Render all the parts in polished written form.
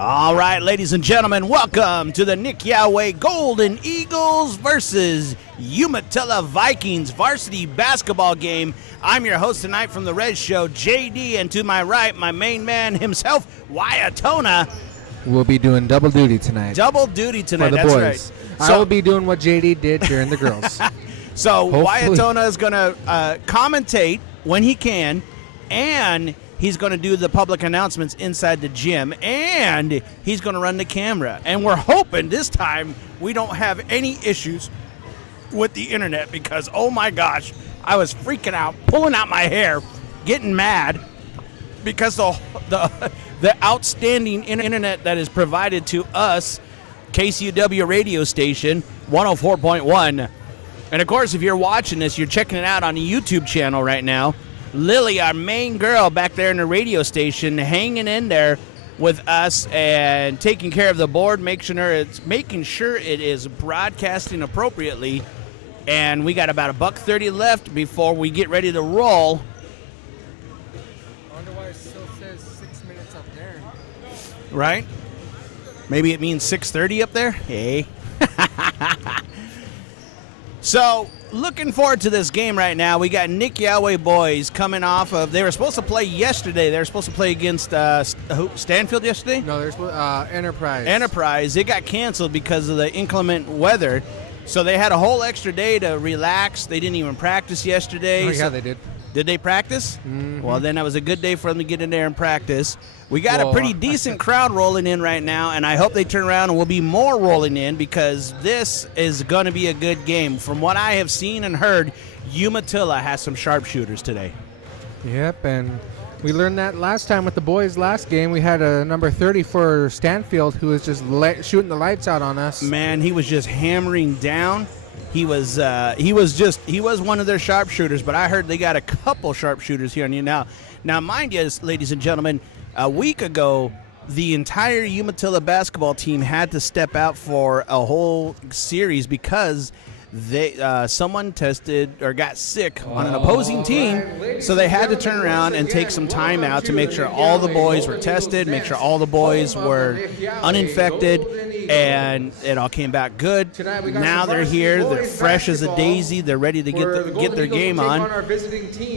All right, ladies and gentlemen, welcome to the Nixyaawii Golden Eagles versus Umatilla Vikings varsity basketball game. I'm your host tonight from the Red Show, JD, and to my right, my main man himself, Wyattona. We'll be doing double duty tonight. Double duty tonight, for the that's boys. right. I will be doing what JD did during the girls. So Hopefully. Wyattona is going to commentate when he can, and he's going to do the public announcements inside the gym, and he's going to run the camera. And we're hoping this time we don't have any issues with the internet because, oh my gosh, I was freaking out, pulling out my hair, getting mad because the outstanding internet that is provided to us, KCUW radio station, 104.1. And, of course, if you're watching this, you're checking it out on the YouTube channel right now. Lily, our main girl back there in the radio station, hanging in there with us and taking care of the board, making sure it is broadcasting appropriately. And we got about $1.30 left before we get ready to roll. I wonder why it still says 6 minutes up there. Right? Maybe it means 6:30 up there? Hey. So, looking forward to this game right now. We got Nixyaawii boys coming off of, they were supposed to play yesterday. They were supposed to play against Stanfield yesterday? No, there's Enterprise. Enterprise. It got canceled because of the inclement weather. So they had a whole extra day to relax. They didn't even practice yesterday. Oh, yeah, they did. Did they practice? Mm-hmm. Well, then that was a good day for them to get in there and practice. We got a pretty decent crowd rolling in right now, and I hope they turn around and we'll be more rolling in because this is going to be a good game. From what I have seen and heard, Umatilla has some sharpshooters today. Yep, and we learned that last time with the boys last game. We had a number 30 for Stanfield who was just shooting the lights out on us. Man, he was just hammering down. He was one of their sharpshooters, but I heard they got a couple sharpshooters here on you now. Now, mind you, ladies and gentlemen, a week ago, the entire Umatilla basketball team had to step out for a whole series because someone tested or got sick on an opposing team, so they had to turn around and take some time out to make sure all the boys were tested, make sure all the boys were uninfected, and it all came back good. Now they're here, they're fresh as a daisy, they're ready to get their game on.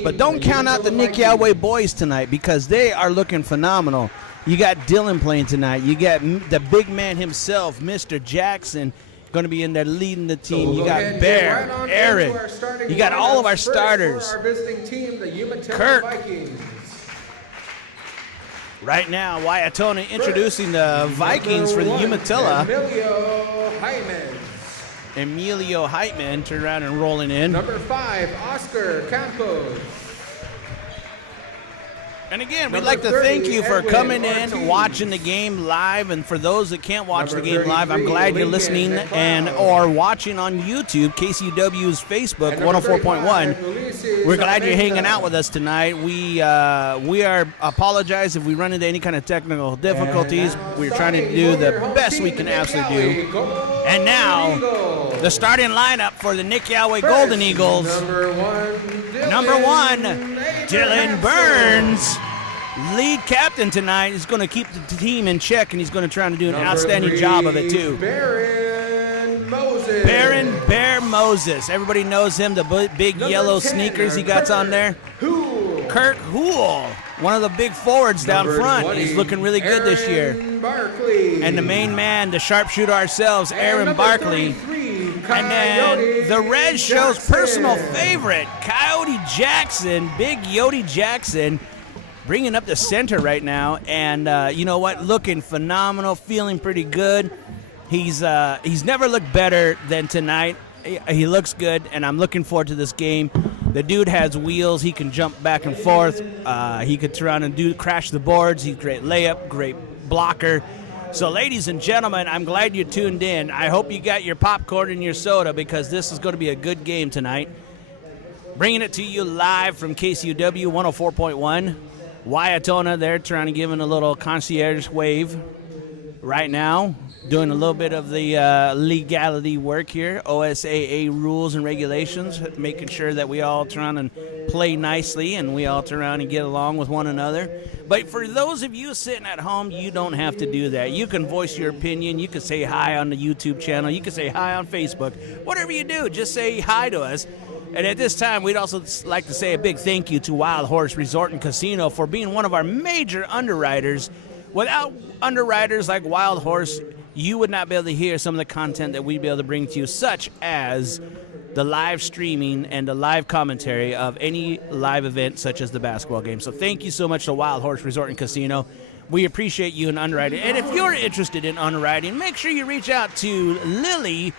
But don't count out the Nixyaawii boys tonight because they are looking phenomenal. You got Dylan playing tonight, you got the big man himself, Mr. Jackson, going to be in there leading the team. You got Bear, Aaron. You got all of our starters. Kirk. Right now, Wyattona introducing the Vikings for the Umatilla. Emilio Heitman turn around and rolling in. Number 5, Oscar Campos. And again, we'd like to thank you for coming in, watching the game live, and for those that can't watch the game live, I'm glad you're listening and or watching on YouTube, KCUW's Facebook, 104.1. We're glad you're hanging out with us tonight. We apologize if we run into any kind of technical difficulties. We're trying to do the best we can absolutely do. And now, the starting lineup for the Nixyaawii Golden Eagles. Number one, Dylan Burns. Lead captain tonight is going to keep the team in check, and he's going to try to do an outstanding job of it, too. Bear Moses. Everybody knows him, the big yellow sneakers he got on there. Kurt Hool, one of the big forwards down front. He's looking really good this year. Barkley. And the main man, the sharpshooter ourselves, Aaron Barkley. And then the Red Show's personal favorite, Coyote Jackson, Big Yodi Jackson, bringing up the center right now. And you know what? Looking phenomenal, feeling pretty good. He's never looked better than tonight. He looks good, and I'm looking forward to this game. The dude has wheels. He can jump back and forth. He could turn around and crash the boards. He's a great layup, great blocker. So, ladies and gentlemen, I'm glad you tuned in. I hope you got your popcorn and your soda because this is going to be a good game tonight. Bringing it to you live from KCUW 104.1. Wyattona there trying to give him a little concierge wave right now. doing a little bit of the legality work here, OSAA rules and regulations, making sure that we all turn around and play nicely and we all turn around and get along with one another. But for those of you sitting at home, you don't have to do that. You can voice your opinion. You can say hi on the YouTube channel. You can say hi on Facebook. Whatever you do, just say hi to us. And at this time, we'd also like to say a big thank you to Wild Horse Resort and Casino for being one of our major underwriters. Without underwriters like Wild Horse, you would not be able to hear some of the content that we'd be able to bring to you, such as the live streaming and the live commentary of any live event such as the basketball game. So thank you so much to Wild Horse Resort and Casino. We appreciate you in underwriting. And if you're interested in underwriting, make sure you reach out to Lily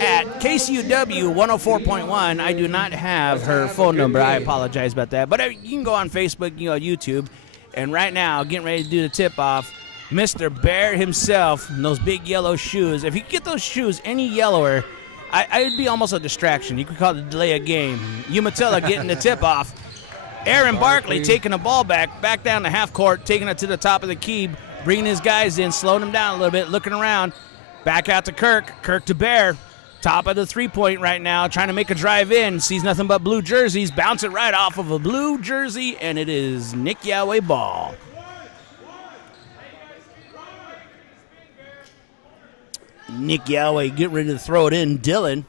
at KCUW 104.1. I do not have her phone number. I apologize about that. But you can go on Facebook, YouTube. And right now, getting ready to do the tip-off, Mr. Bear himself in those big yellow shoes. If you get those shoes any yellower, I'd be almost a distraction. You could call it a delay of game. Umatilla getting the tip-off. Aaron Barkley taking the ball back down the half court, taking it to the top of the key, bringing his guys in, slowing them down a little bit, looking around. Back out to Kirk to Bear. Top of the three-point right now, trying to make a drive in. Sees nothing but blue jerseys. Bounce it right off of a blue jersey, and it is Nixyaawii ball. Nixyaawii getting ready to throw it in. Dylan,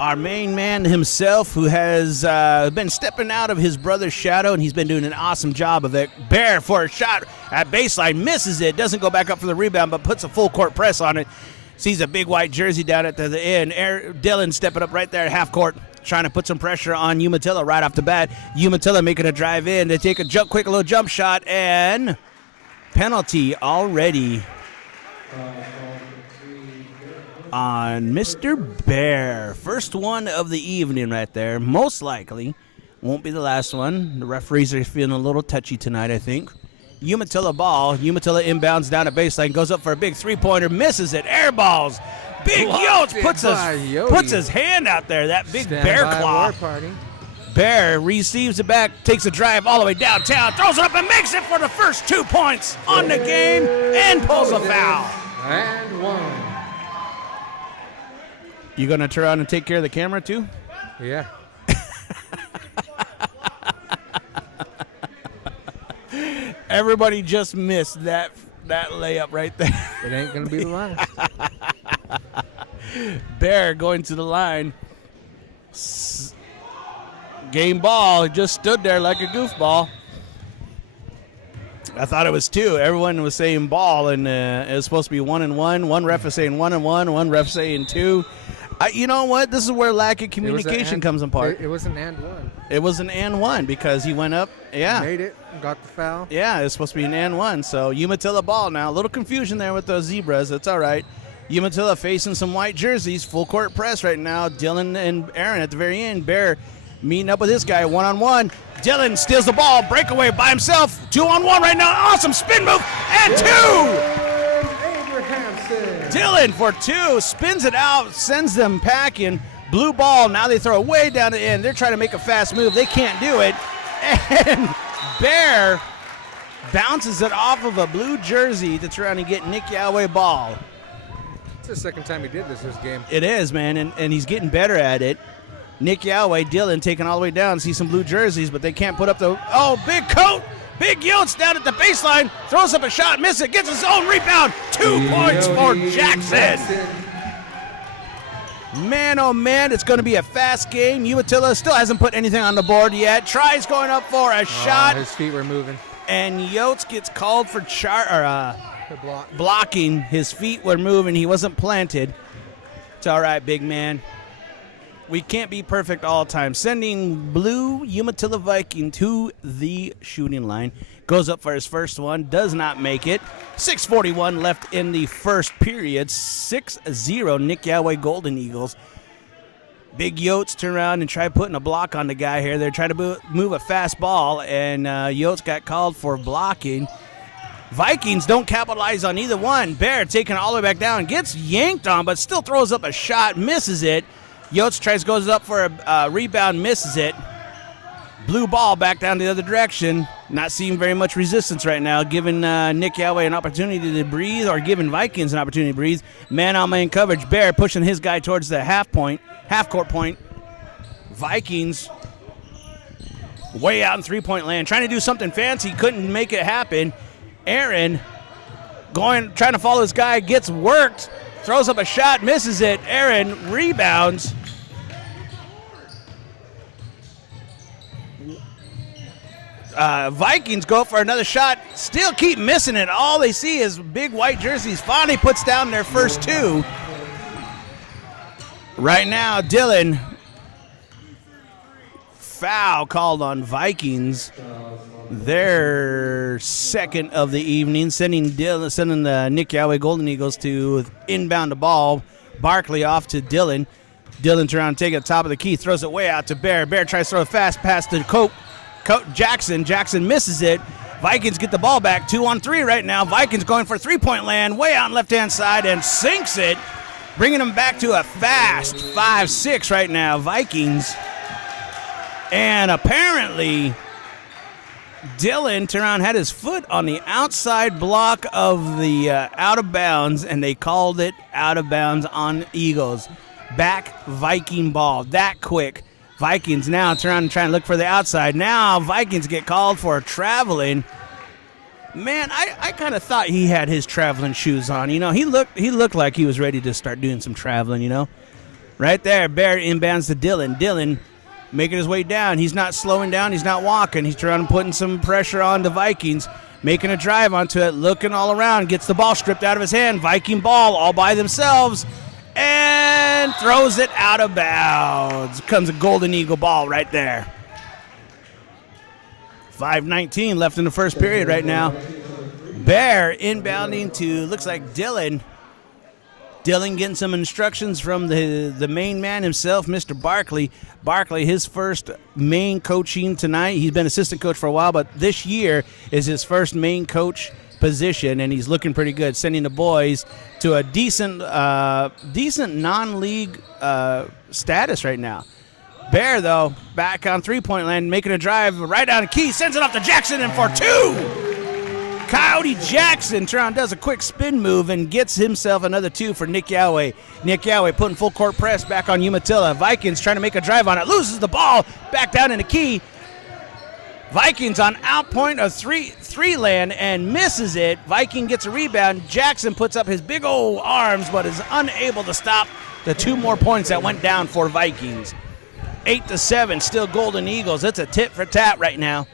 our main man himself, who has been stepping out of his brother's shadow, and he's been doing an awesome job of it. Bear for a shot at baseline, misses it, doesn't go back up for the rebound, but puts a full court press on it. Sees a big white jersey down at the end. Dylan stepping up right there at half court, trying to put some pressure on Umatilla right off the bat. Umatilla making a drive in. They take a quick little jump shot, and penalty already on Mr. Bear. First one of the evening right there. Most likely won't be the last one. The referees are feeling a little touchy tonight, I think. Umatilla ball. Umatilla inbounds down at baseline. Goes up for a big three-pointer. Misses it. Air balls. Big Yotes puts his hand out there. That big bear claw. Bear receives it back. Takes a drive all the way downtown. Throws it up and makes it for the first 2 points on the game. And pulls a foul. And one. You going to turn around and take care of the camera too? Yeah. Everybody just missed that layup right there. It ain't going to be the last. Bear going to the line. Game ball. Just stood there like a goofball. I thought it was 2. Everyone was saying ball, and it was supposed to be 1 and 1. One ref was saying 1 and 1. One ref saying 2. You know what? This is where lack of communication comes apart. It was an and one. It was an and one because he went up. Yeah. Made it. Got the foul. Yeah, it was supposed to be an and one. So Umatilla ball now. A little confusion there with those zebras. It's all right. Umatilla facing some white jerseys. Full court press right now. Dylan and Aaron at the very end. Bear meeting up with this guy one-on-one. Dylan steals the ball. Breakaway by himself. 2-on-1 right now. Awesome spin move. And 2. Dylan for 2, spins it out, sends them packing. Blue ball, now they throw it way down the end. They're trying to make a fast move. They can't do it. And Bear bounces it off of a blue jersey to try and get Nixyaawii ball. It's the second time he did this game. It is, man, and he's getting better at it. Nixyaawii, Dylan taking all the way down. See some blue jerseys, but they can't put up the... Oh, big coat! Big Yotes down at the baseline, throws up a shot, misses it, gets his own rebound. 2 points for Jackson. Man, oh man, it's going to be a fast game. Umatilla still hasn't put anything on the board yet. Tries going up for a shot. His feet were moving. And Yotes gets called for blocking. His feet were moving. He wasn't planted. It's all right, big man. We can't be perfect all the time. Sending blue Umatilla Viking to the shooting line. Goes up for his first one. Does not make it. 6:41 left in the first period. 6-0 Nixyaawii Golden Eagles. Big Yotes turn around and try putting a block on the guy here. They're trying to move a fast ball, and Yotes got called for blocking. Vikings don't capitalize on either one. Bear taking it all the way back down. Gets yanked on, but still throws up a shot. Misses it. Yotes goes up for a rebound, misses it. Blue ball back down the other direction. Not seeing very much resistance right now, giving Nixyaawii an opportunity to breathe, or giving Vikings an opportunity to breathe. Man-on-man coverage. Bear pushing his guy towards the half-court point. Vikings way out in three-point land, trying to do something fancy, couldn't make it happen. Aaron trying to follow his guy, gets worked, throws up a shot, misses it. Aaron rebounds. Vikings go for another shot, still keep missing it. All they see is big white jerseys. Finally puts down their first two. Right now, Dylan, foul called on Vikings. Their second of the evening, sending the Nixyaawii Golden Eagles to inbound the ball. Barkley off to Dylan. Dylan turns around, take it top of the key, throws it way out to Bear. Bear tries to throw a fast pass to Jackson. Jackson misses it. Vikings get the ball back. 2-on-3 right now. Vikings going for three-point land, way out on left-hand side, and sinks it, bringing them back to a fast 5-6 right now. Vikings. And apparently, Dylan turned around, had his foot on the outside block of the out of bounds, and they called it out of bounds on Eagles. Back Viking ball. That quick. Vikings now turn around and try and look for the outside. Now Vikings get called for traveling. Man, I kind of thought he had his traveling shoes on. You know, he looked like he was ready to start doing some traveling, you know. Right there, Bear inbounds to Dylan. Dylan making his way down. He's not slowing down. He's not walking. He's trying to put some pressure on the Vikings. Making a drive onto it, looking all around. Gets the ball stripped out of his hand. Viking ball all by themselves. And throws it out of bounds. Comes a Golden Eagle ball right there. 5:19 left in the first period right now. Bear inbounding to, looks like Dylan. Dylan getting some instructions from the main man himself, Mr. Barkley. Barkley, his first main coaching tonight. He's been assistant coach for a while, but this year is his first main coach position, and he's looking pretty good, sending the boys to a decent non-league status right now. Bear, though, back on three-point land, making a drive right down the key, sends it off to Jackson, and for two! Coyote Jackson does a quick spin move and gets himself another two for Nixyaawii. Nixyaawii putting full court press back on Umatilla. Vikings trying to make a drive on it, loses the ball, back down in the key. Vikings on outpoint of three land and misses it. Viking gets a rebound. Jackson puts up his big old arms but is unable to stop the two more points that went down for Vikings. 8-7, still Golden Eagles. It's a tit for tat right now.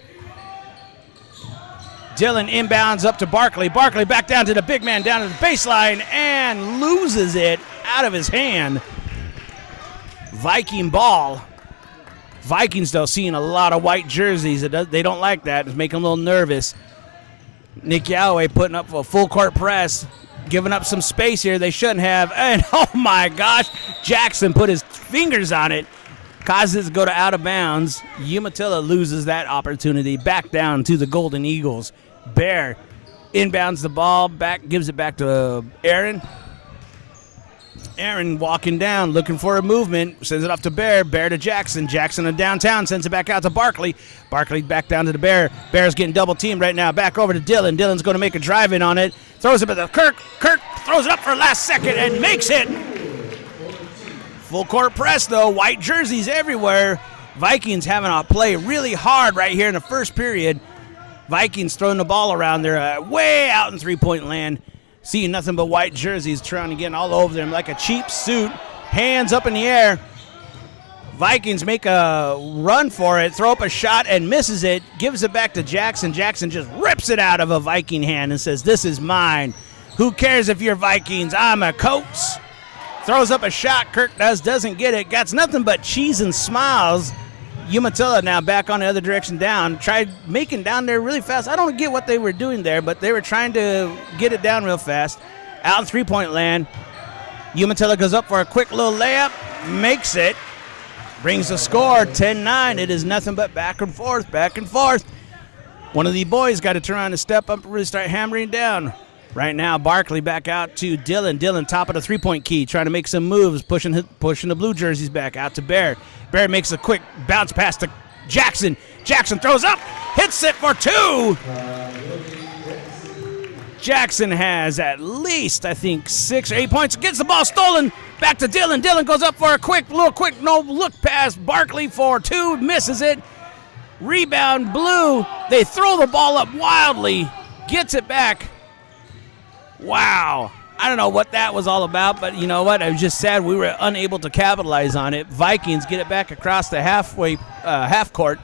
Dylan inbounds up to Barkley. Barkley back down to the big man down to the baseline and loses it out of his hand. Viking ball. Vikings, though, seeing a lot of white jerseys. They don't like that. It's making them a little nervous. Nixyaawii putting up a full court press, giving up some space here they shouldn't have. And, oh, my gosh, Jackson put his fingers on it, causes it to go to out of bounds. Umatilla loses that opportunity. Back down to the Golden Eagles. Bear inbounds the ball, gives it back to Aaron. Aaron walking down, looking for a movement, sends it off to Bear. Bear to Jackson. Jackson to downtown, sends it back out to Barkley. Barkley back down to the Bear. Bear's getting double teamed right now. Back over to Dylan. Dylan's going to make a drive in on it. Throws it to Kirk. Kirk throws it up for last second and makes it. Full court press, though. White jerseys everywhere. Vikings having to play really hard right here in the first period. Vikings throwing the ball around. They're way out in three-point land. Seeing nothing but white jerseys, trying to get all over them like a cheap suit. Hands up in the air. Vikings make a run for it, throw up a shot and misses it. Gives it back to Jackson. Jackson just rips it out of a Viking hand and says, "This is mine. Who cares if you're Vikings? I'm a coach." Throws up a shot. Kirk doesn't get it. Got nothing but cheese and smiles. Umatilla now back on the other direction down. Tried making down there really fast. I don't get what they were doing there, but they were trying to get it down real fast. Out in three-point land. Umatilla goes up for a quick little layup. Makes it. Brings the score, 10-9. It is nothing but back and forth, back and forth. One of the boys got to turn around and step up and really start hammering down. Right now, Barkley back out to Dylan. Dylan top of the three-point key, trying to make some moves, pushing the blue jerseys back out to Bear. Bear makes a quick bounce pass to Jackson throws up, hits it for 2. Jackson has at least, I think, 6 or 8 points. Gets the ball stolen. Back to Dylan. Dylan goes up for a quick, no-look pass. Barkley for 2, misses it. Rebound, Blue. They throw the ball up wildly. Gets it back. Wow. I don't know what that was all about, but you know what? I was just sad we were unable to capitalize on it. Vikings get it back across the half court.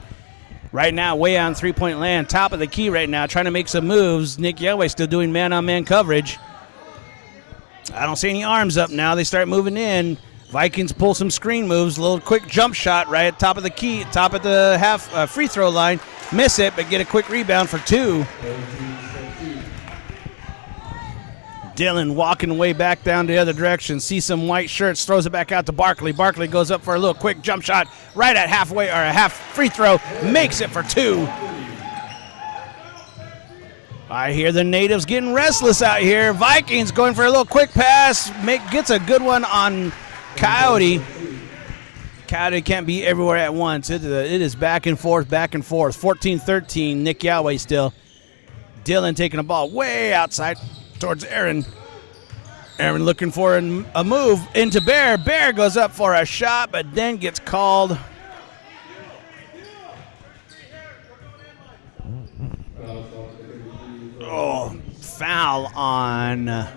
Right now, way on three-point land, top of the key right now, trying to make some moves. Nixyaawii still doing man-on-man coverage. I don't see any arms up now. They start moving in. Vikings pull some screen moves, a little quick jump shot right at top of the key, top of the half free throw line. Miss it, but get a quick rebound for 2. Dylan walking way back down the other direction. Sees some white shirts, throws it back out to Barkley. Barkley goes up for a little quick jump shot right at halfway, or a half free throw. Makes it for 2. I hear the natives getting restless out here. Vikings going for a little quick pass. Gets a good one on Coyote. Coyote can't be everywhere at once. It is back and forth, 14-13, Nixyaawii still. Dylan taking the ball way outside towards Aaron. Aaron looking for a move into Bear. Bear goes up for a shot, but then gets called. Oh, foul on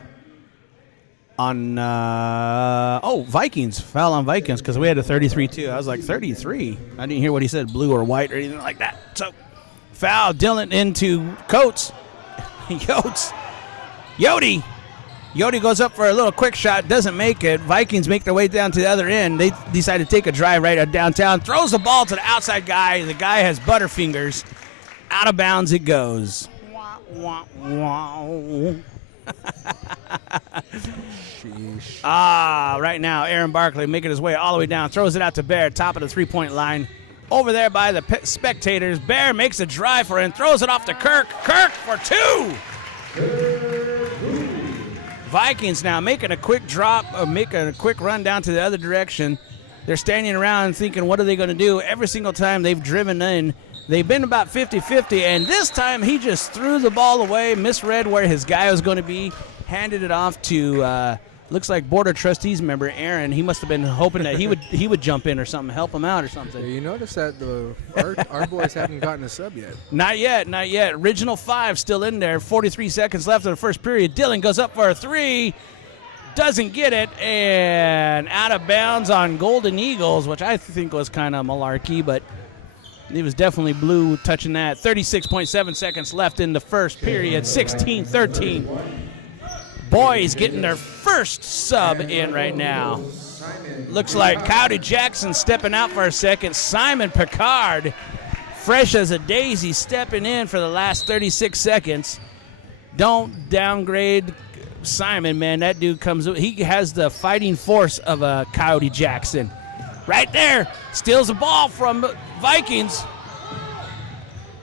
Vikings. Foul on Vikings because we had a 33-2. I was like, 33? I didn't hear what he said, blue or white or anything like that. So, foul, Dylan into Coates. Yodi goes up for a little quick shot, doesn't make it. Vikings make their way down to the other end. They decide to take a drive right at downtown. Throws the ball to the outside guy. The guy has butterfingers. Out of bounds it goes. Right now, Aaron Barkley making his way all the way down. Throws it out to Bear, top of the three-point line. Over there by the spectators. Bear makes a drive for him, throws it off to Kirk. Kirk for 2. Vikings now making a quick drop, making a quick run down to the other direction. They're standing around thinking, what are they going to do? Every single time they've driven in, they've been about 50-50, and this time he just threw the ball away, misread where his guy was going to be, handed it off to, looks like Board of Trustees member Aaron. He must have been hoping that he would jump in or something, help him out or something. Yeah, you notice that our boys haven't gotten a sub yet. Not yet. Original 5 still in there. 43 seconds left of the first period. Dylan goes up for a 3. Doesn't get it, and out of bounds on Golden Eagles, which I think was kind of malarkey, but it was definitely blue touching that. 36.7 seconds left in the first period. 16-13. Boys getting their first sub in right now. Looks like Coyote Jackson stepping out for a second. Simon Picard, fresh as a daisy, stepping in for the last 36 seconds. Don't downgrade Simon, man. That dude he has the fighting force of a Coyote Jackson. Right there, steals the ball from Vikings.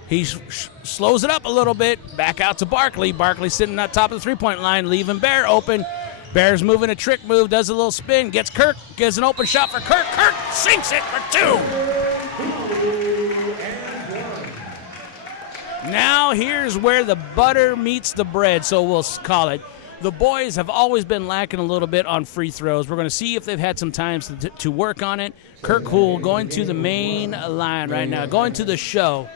He slows it up a little bit. Back out to Barkley. Barkley sitting on top of the three-point line, leaving Bear open. Bear's moving a trick move, does a little spin, gets Kirk, gives an open shot for Kirk. Kirk sinks it for 2. Now here's where the butter meets the bread, so we'll call it. The boys have always been lacking a little bit on free throws. We're going to see if they've had some times to work on it. Kirk Hool going to the main line right now, going to the show.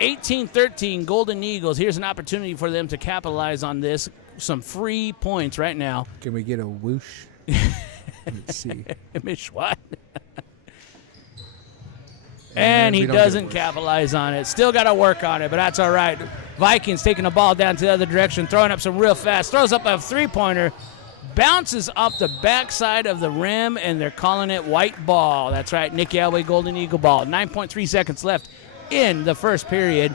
18-13 Golden Eagles. Here's an opportunity for them to capitalize on this. Some free points right now. Can we get a whoosh? Let's see. Mish what? And he doesn't capitalize on it. Still got to work on it, but that's all right. Vikings taking the ball down to the other direction, throwing up some real fast. Throws up a three-pointer. Bounces off the backside of the rim, and they're calling it white ball. That's right, Nixyaawii Golden Eagle ball. 9.3 seconds left in the first period.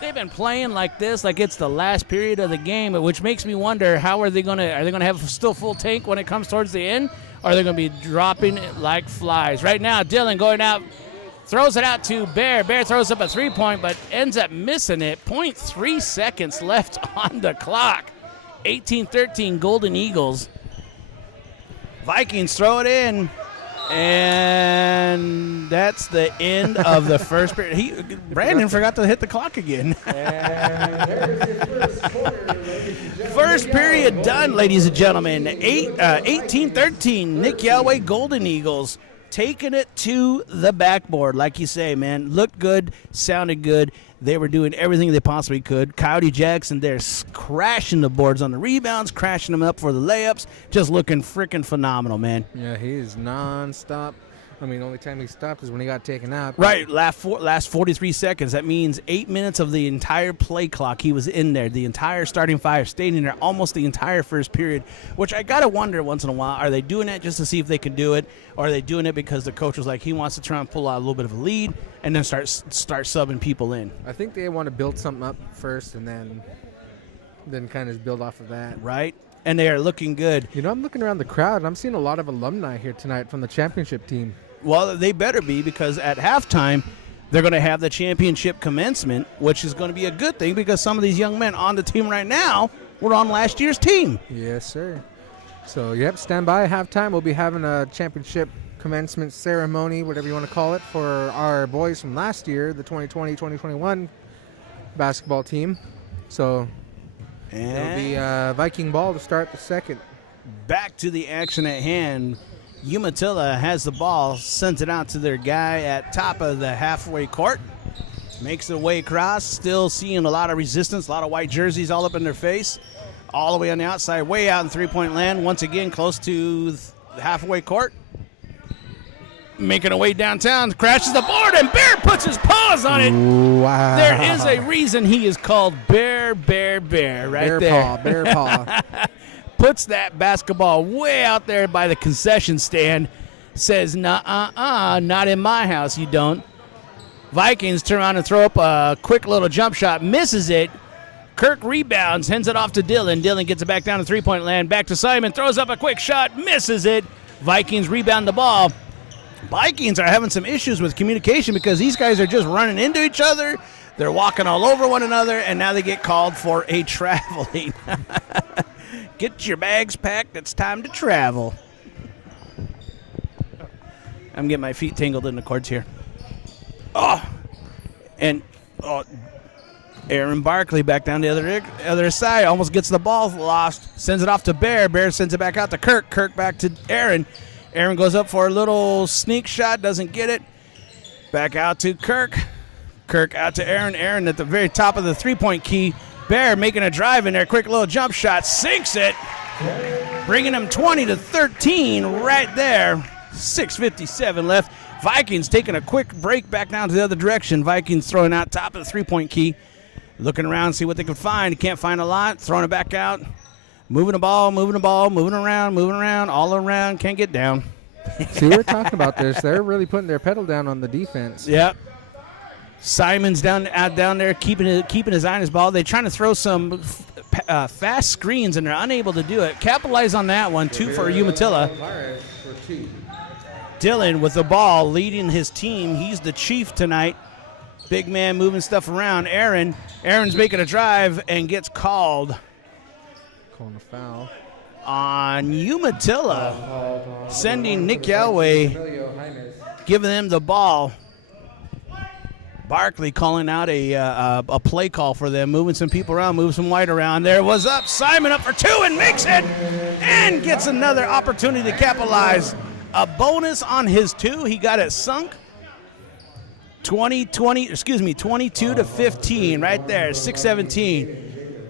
They've been playing like this, like it's the last period of the game, which makes me wonder, are they going to have still full tank when it comes towards the end, or are they going to be dropping it like flies? Right now, Dylan going out, throws it out to Bear. Bear throws up a three-point, but ends up missing it. 0.3 seconds left on the clock. 18-13 Golden Eagles. Vikings throw it in, and that's the end of the first period. Brandon forgot to hit the clock again. And there's your first quarter, ladies and gentlemen. First period done, ladies and gentlemen. 18-13, Nixyaawii Golden Eagles taking it to the backboard. Like you say, man, looked good, sounded good. They were doing everything they possibly could. Coyote Jackson, they're crashing the boards on the rebounds, crashing them up for the layups, just looking freaking phenomenal, man. Yeah, he is nonstop. I mean, the only time he stopped is when he got taken out. Right, last 43 seconds. That means 8 minutes of the entire play clock. He was in there. The entire starting five stayed in there almost the entire first period, which I got to wonder once in a while, are they doing that just to see if they can do it, or are they doing it because the coach was like, he wants to try and pull out a little bit of a lead and then start subbing people in? I think they want to build something up first and then kind of build off of that. Right? And they are looking good. You know, I'm looking around the crowd, and I'm seeing a lot of alumni here tonight from the championship team. Well, they better be, because at halftime, they're going to have the championship commencement, which is going to be a good thing because some of these young men on the team right now were on last year's team. Yes, sir. So, yep, stand by. Halftime, we'll be having a championship commencement ceremony, whatever you want to call it, for our boys from last year, the 2020-2021 basketball team. So, it'll be Viking ball to start the second. Back to the action at hand. Umatilla has the ball, sends it out to their guy at top of the halfway court. Makes the way across, still seeing a lot of resistance, a lot of white jerseys all up in their face. All the way on the outside, way out in three-point land. Once again, close to the halfway court. Making a way downtown, crashes the board, and Bear puts his paws on it. Wow. There is a reason he is called Bear right Bear there. Bear paw. Puts that basketball way out there by the concession stand. Says, not in my house, you don't. Vikings turn around and throw up a quick little jump shot. Misses it. Kirk rebounds, hands it off to Dylan. Dylan gets it back down to three-point land. Back to Simon, throws up a quick shot, misses it. Vikings rebound the ball. Vikings are having some issues with communication because these guys are just running into each other. They're walking all over one another, and now they get called for a traveling. Get your bags packed. It's time to travel. I'm getting my feet tangled in the cords here. Aaron Barkley back down the other side. Almost gets the ball lost. Sends it off to Bear. Bear sends it back out to Kirk. Kirk back to Aaron. Aaron goes up for a little sneak shot. Doesn't get it. Back out to Kirk. Kirk out to Aaron. Aaron at the very top of the three-point key. Bear making a drive in there. Quick little jump shot. Sinks it. Bringing them 20-13 right there. 6:57 left. Vikings taking a quick break back down to the other direction. Vikings throwing out top of the three-point key. Looking around, see what they can find. Can't find a lot. Throwing it back out. Moving the ball, moving around, all around. Can't get down. See, we're talking about this. They're really putting their pedal down on the defense. Yep. Simon's down there keeping his eye on his ball. They're trying to throw some fast screens, and they're unable to do it. Capitalize on that one, two for Umatilla. Dylan with the ball, leading his team. He's the chief tonight. Big man moving stuff around. Aaron's making a drive and gets called. Calling a foul on Umatilla, sending Nixyaawii, giving them the ball. Barkley calling out a play call for them, moving some people around, moving some white around. There was up. Simon up for two and makes it, and gets another opportunity to capitalize. A bonus on his two. He got it sunk. 22-15 right there, 6:17.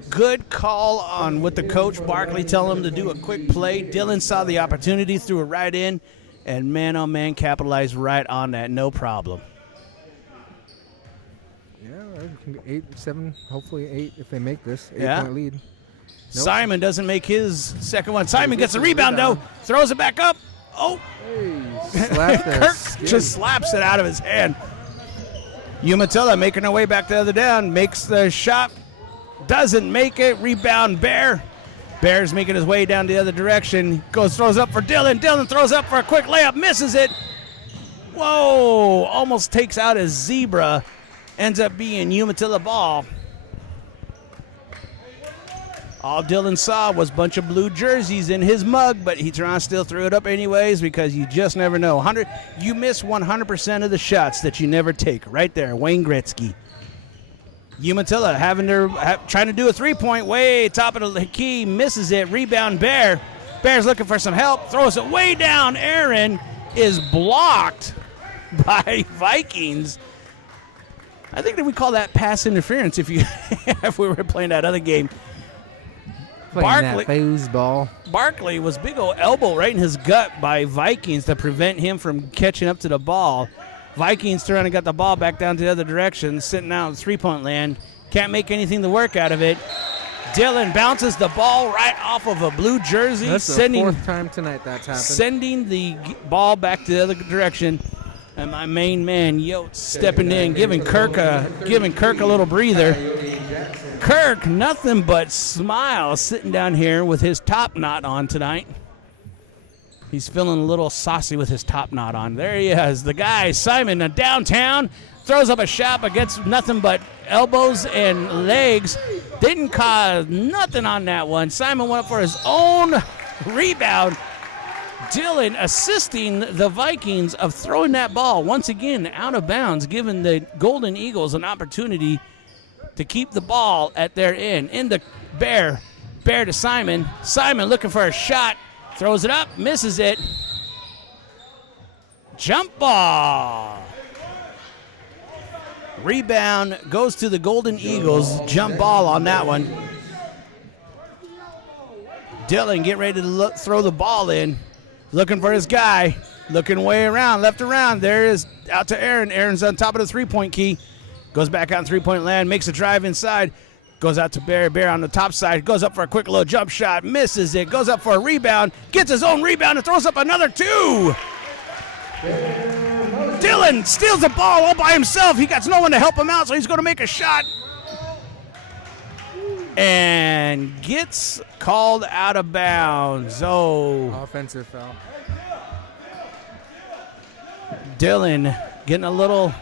Good call on with the coach. Barkley telling him to do a quick play. Dylan saw the opportunity, threw it right in, and man, oh man, capitalized right on that. No problem. Yeah, 8-7, hopefully 8 if they make this. 8-point lead. Nope. Simon doesn't make his second one. Simon gets the rebound, though. Throws it back up. Oh. Hey, Kirk just slaps it out of his hand. Umatilla making her way back the other down. Makes the shot. Doesn't make it. Rebound, Bear. Bear's making his way down the other direction. Throws up for Dylan. Dylan throws up for a quick layup. Misses it. Whoa. Almost takes out a zebra. Ends up being Umatilla ball. All Dylan saw was a bunch of blue jerseys in his mug, but he still threw it up anyways because you just never know. You miss 100% of the shots that you never take. Right there, Wayne Gretzky. Umatilla trying to do a three-point way top of the key, misses it. Rebound, Bear. Bear's looking for some help, throws it way down. Aaron is blocked by Vikings. I think that we call that pass interference if we were playing that other game. Playing that foosball. Barkley was big old elbow right in his gut by Vikings to prevent him from catching up to the ball. Vikings trying to get the ball back down to the other direction, sitting out in three-point land. Can't make anything to work out of it. Dylan bounces the ball right off of a blue jersey. That's the fourth time tonight that's happened. Sending the ball back to the other direction. And my main man, Yotes, stepping in, giving Kirk a little breather. Kirk, nothing but smiles, sitting down here with his top knot on tonight. He's feeling a little saucy with his top knot on. There he is, the guy, Simon, downtown, throws up a shot, but gets nothing but elbows and legs. Didn't cause nothing on that one. Simon went up for his own rebound. Dylan assisting the Vikings of throwing that ball once again out of bounds, giving the Golden Eagles an opportunity to keep the ball at their end. In the Bear to Simon. Simon looking for a shot, throws it up, misses it. Jump ball. Rebound goes to the Golden Eagles. Jump ball on that one. Dylan getting ready to throw the ball in. Looking for his guy. Looking way around, left around. There is out to Aaron. Aaron's on top of the three-point key. Goes back out three-point land, makes a drive inside. Goes out to Bear. Bear on the top side. Goes up for a quick little jump shot. Misses it. Goes up for a rebound. Gets his own rebound and throws up another two. Dylan steals the ball all by himself. He got no one to help him out, so he's going to make a shot. And gets called out of bounds. Oh. Offensive foul. Dylan getting a little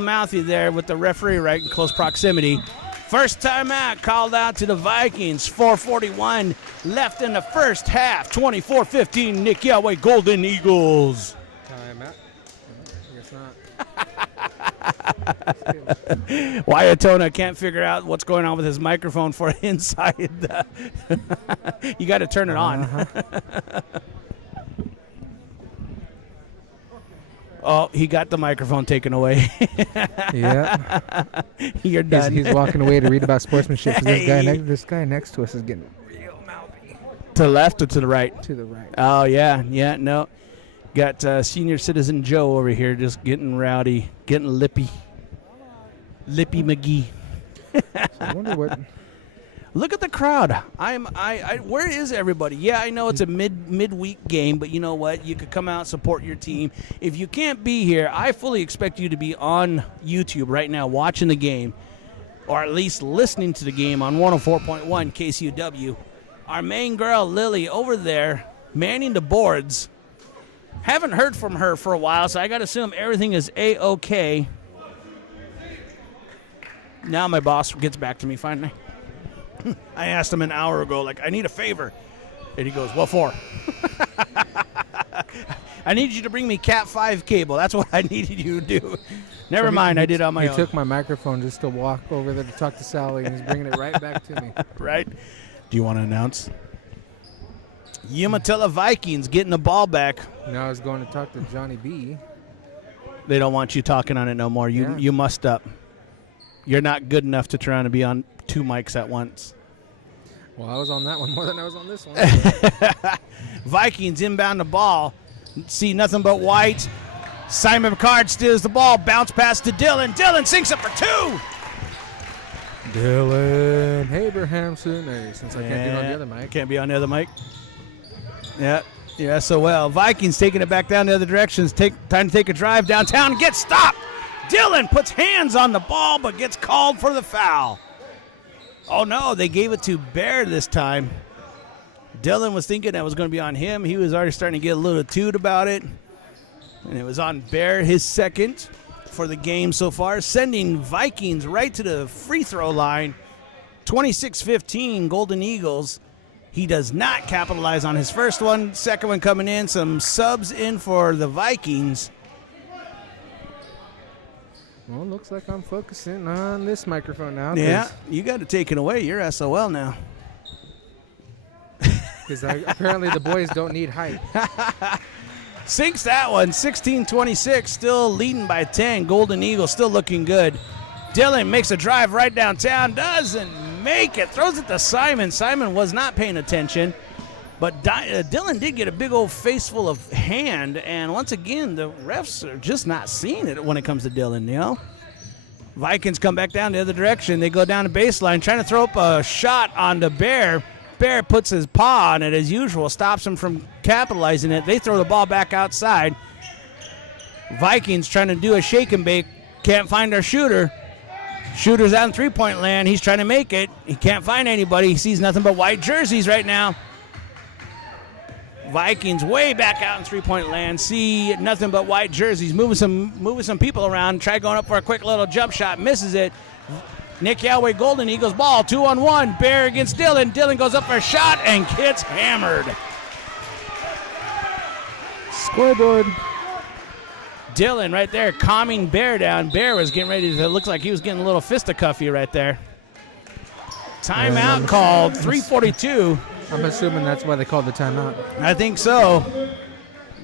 mouthy there with the referee right in close proximity. First timeout called out to the Vikings. 4:41 left in the first half. 24-15 Nixyaawii Golden Eagles. Timeout. I guess not. Wyatona can't figure out what's going on with his microphone for inside. You got to turn it on. Oh, he got the microphone taken away. Yeah. You're done. He's walking away to read about sportsmanship. This guy next to us is getting real mouthy. To the left or to the right? To the right. Oh, yeah, no. Got senior citizen Joe over here just getting rowdy, getting lippy. Lippy McGee. So I wonder what... Look at the crowd. Where is everybody? Yeah, I know it's a midweek game, but you know what? You could come out, support your team. If you can't be here, I fully expect you to be on YouTube right now watching the game, or at least listening to the game on 104.1 KCUW. Our main girl, Lily, over there, manning the boards. Haven't heard from her for a while, so I got to assume everything is A-OK. Now my boss gets back to me finally. I asked him an hour ago, I need a favor. And he goes, what for? I need you to bring me Cat 5 cable. That's what I needed you to do. Never mind, I did it on my own. He took my microphone just to walk over there to talk to Sally, and he's bringing it right back to me. Right? Do you want to announce? Umatilla Vikings getting the ball back. Now I was going to talk to Johnny B. They don't want you talking on it no more. You mussed up. You're not good enough to try to be on two mics at once. Well, I was on that one more than I was on this one. Vikings inbound the ball. See nothing but white. Simon Picard steals the ball. Bounce pass to Dylan. Dylan sinks it for two. Dylan Abrahamson. Hey, since I can't be on the other mic. Can't be on the other mic. Yeah, so well. Vikings taking it back down the other direction. Time to take a drive downtown. Gets stopped. Dylan puts hands on the ball but gets called for the foul. Oh, no, they gave it to Bear this time. Dylan was thinking that was going to be on him. He was already starting to get a little toot about it. And it was on Bear, his second for the game so far, sending Vikings right to the free throw line. 26-15, Golden Eagles. He does not capitalize on his first one. Second one coming in. Some subs in for the Vikings. Well, looks like I'm focusing on this microphone now. Yeah, you got to take it away. You're SOL now. Because apparently the boys don't need height. Sinks that one. 16-26, still leading by 10. Golden Eagles still looking good. Dylan makes a drive right downtown. Doesn't make it. Throws it to Simon. Simon was not paying attention. But Dylan did get a big old face full of hand. And once again, the refs are just not seeing it when it comes to Dylan, you know. Vikings come back down the other direction. They go down the baseline, trying to throw up a shot onto Bear. Bear puts his paw on it as usual, stops him from capitalizing it. They throw the ball back outside. Vikings trying to do a shake and bake. Can't find their shooter. Shooter's out in three-point land. He's trying to make it. He can't find anybody. He sees nothing but white jerseys right now. Vikings way back out in three-point land. See nothing but white jerseys. Moving some people around. Try going up for a quick little jump shot. Misses it. Nixyaawii Golden Eagles ball. 2-on-1. Bear against Dylan. Dylan goes up for a shot and gets hammered. Scoreboard. Dylan right there calming Bear down. Bear was getting ready to, it looks like he was getting a little fisticuffy right there. Timeout called, 3:42. I'm assuming that's why they called the timeout. I think so.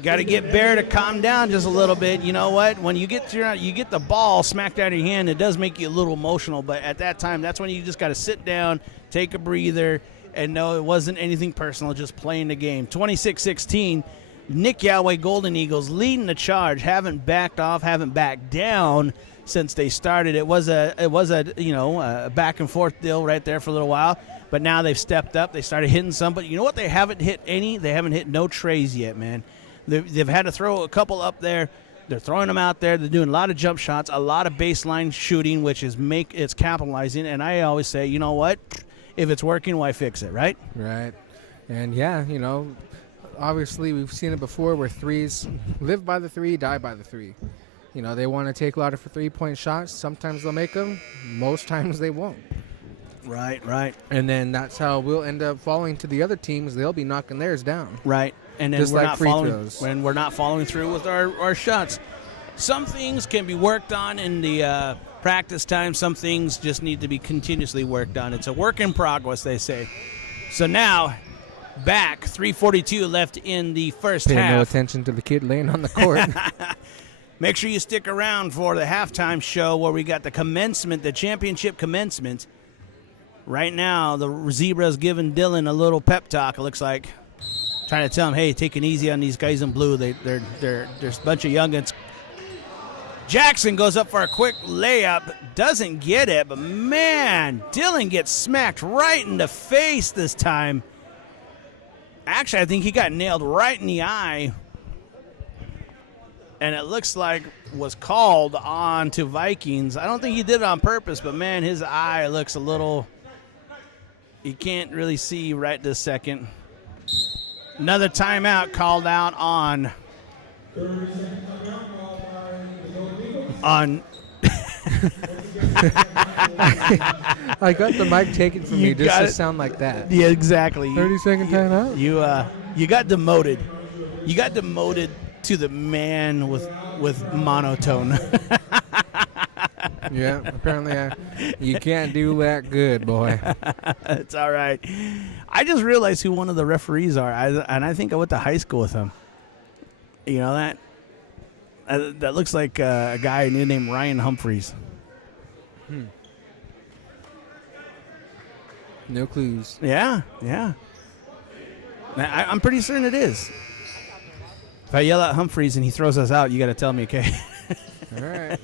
Got to get Bear to calm down just a little bit. You know what? When you get the ball smacked out of your hand, it does make you a little emotional. But at that time, that's when you just got to sit down, take a breather, and know it wasn't anything personal, just playing the game. 26-16. Nixyaawii Golden Eagles leading the charge, haven't backed off, haven't backed down since they started. It was a a back and forth deal right there for a little while, but now they've stepped up. They started hitting some, but you know what? They haven't hit any. They haven't hit no trays yet, man. They've had to throw a couple up there. They're throwing them out there. They're doing a lot of jump shots, a lot of baseline shooting, which is it's capitalizing. And I always say, you know what? If it's working, why fix it, right? Right. And yeah, obviously we've seen it before where threes live by the three, die by the three. They want to take a lot of three-point shots. Sometimes they'll make them. Most times they won't. Right. And then that's how we'll end up falling to the other teams. They'll be knocking theirs down. Right. And then Just we're like not free following throws. when we're not following through with our shots. Some things can be worked on in the practice time. Some things just need to be continuously worked on. It's a work in progress, they say. So now, back 3:42 left in the first Pay half. no attention to the kid laying on the court. Make sure you stick around for the halftime show where we got the commencement, the championship commencement. Right now, the Zebra's giving Dylan a little pep talk, it looks like. Trying to tell him, hey, take it easy on these guys in blue. They're a bunch of youngins. Jackson goes up for a quick layup. Doesn't get it, but man, Dylan gets smacked right in the face this time. Actually, I think he got nailed right in the eye. And it looks like was called on to Vikings. I don't think he did it on purpose, but man, his eye looks a little, you can't really see right this second. Another timeout called out on I got the mic taken from me just to sound like that. Yeah, exactly. 30-second timeout? You got demoted. You got demoted to the man with monotone. Yeah, apparently you can't do that good, boy. It's all right. I just realized who one of the referees are, and I think I went to high school with him. You know that? That looks like a guy named Ryan Humphreys. No clues. Yeah. I'm pretty certain it is. If I yell at Humphreys and he throws us out, you got to tell me, okay? All right.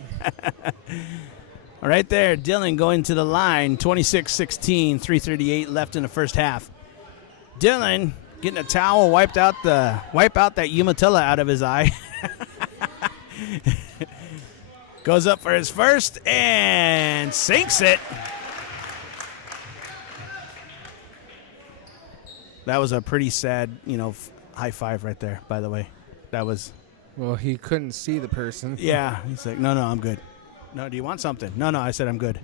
Right there, Dylan going to the line, 26-16, 3:38 left in the first half. Dylan getting a towel, wipe out that Umatilla out of his eye. Goes up for his first and sinks it. That was a pretty sad, high five right there, by the way. That was. Well, he couldn't see the person. Yeah. He's like, no, I'm good. No, do you want something? No, I said I'm good.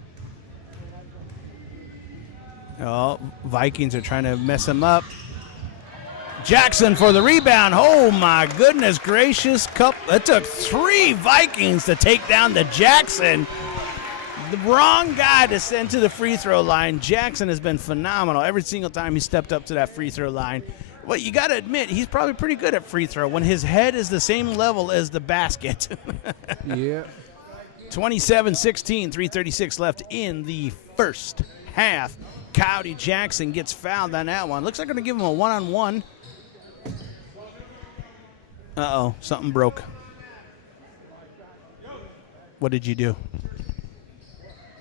Oh, Vikings are trying to mess him up. Jackson for the rebound. Oh, my goodness gracious. It took 3 Vikings to take down the Jackson. The wrong guy to send to the free throw line. Jackson has been phenomenal every single time he stepped up to that free throw line. Well, you got to admit, he's probably pretty good at free throw when his head is the same level as the basket. Yeah. 27-16, 3:36 left in the first half. Coyote Jackson gets fouled on that one. Looks like they're going to give him a one-on-one. Uh-oh, something broke. What did you do?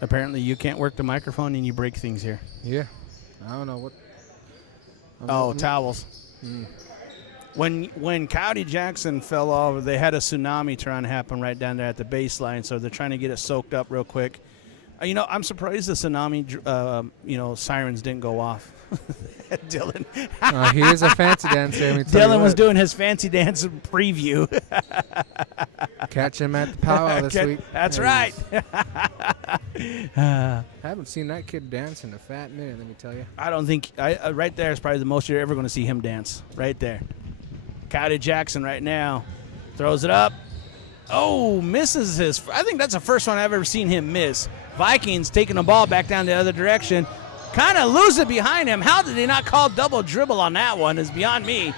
Apparently you can't work the microphone and you break things here. Yeah. I don't know what. Towels. When Coyote Jackson fell over, they had a tsunami trying to happen right down there at the baseline, so they're trying to get it soaked up real quick. I'm surprised the tsunami, sirens didn't go off. Dylan. He is a fancy dancer. Let me tell Dylan you was what. doing his fancy dance preview. Catch him at the powwow this week. That's Yeah, right. I haven't seen that kid dance in a fat minute, let me tell you. I don't think right there is probably the most you're ever going to see him dance. Right there. Coyote Jackson right now throws it up. Oh, misses his. I think that's the first one I've ever seen him miss. Vikings taking the ball back down the other direction. Kind of lose it behind him. How did they not call double dribble on that one is beyond me.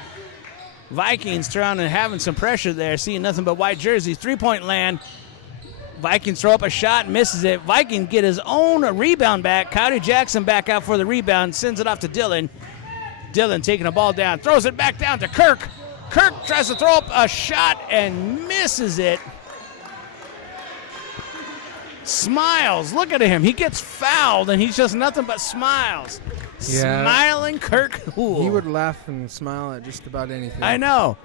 Vikings trying and having some pressure there, seeing nothing but white jerseys. 3-point land. Vikings throw up a shot, misses it. Vikings get his own rebound back. Coyote Jackson back out for the rebound, sends it off to Dylan. Dylan taking the ball down, throws it back down to Kirk. Kirk tries to throw up a shot and misses it. Smiles. Look at him. He gets fouled, and he's just nothing but smiles. Yeah. Smiling Kirk. Ooh. He would laugh and smile at just about anything. I know.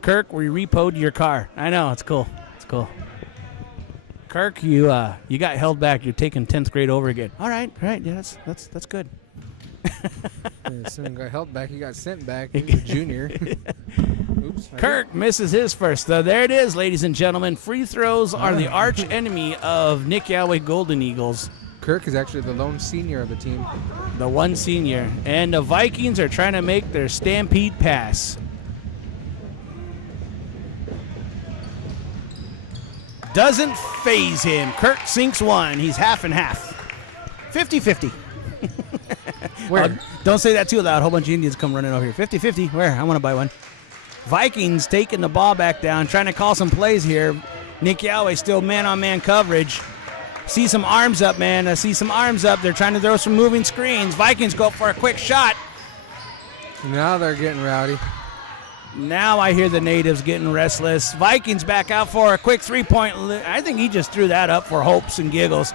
Kirk, we repoed your car. I know. It's cool. It's cool. Kirk, you got held back. You're taking 10th grade over again. All right. Yeah, that's good. Yeah, someone got held back. He got sent back. He was a junior. Oops. Kirk misses his first. So there it is, ladies and gentlemen. Free throws are the arch enemy of Nixyaawii Golden Eagles. Kirk is actually the lone senior of the team. The one senior. And the Vikings are trying to make their stampede pass. Doesn't phase him. Kirk sinks one. He's half and half. 50-50. Where? Don't say that too loud. A whole bunch of Indians come running over here. 50-50. Where? I want to buy one. Vikings taking the ball back down, trying to call some plays here. Nixyaawii still man-on-man coverage. See some arms up, man. I see some arms up. They're trying to throw some moving screens. Vikings go for a quick shot. Now they're getting rowdy. Now I hear the natives getting restless. Vikings back out for a quick three-point. I think he just threw that up for hopes and giggles.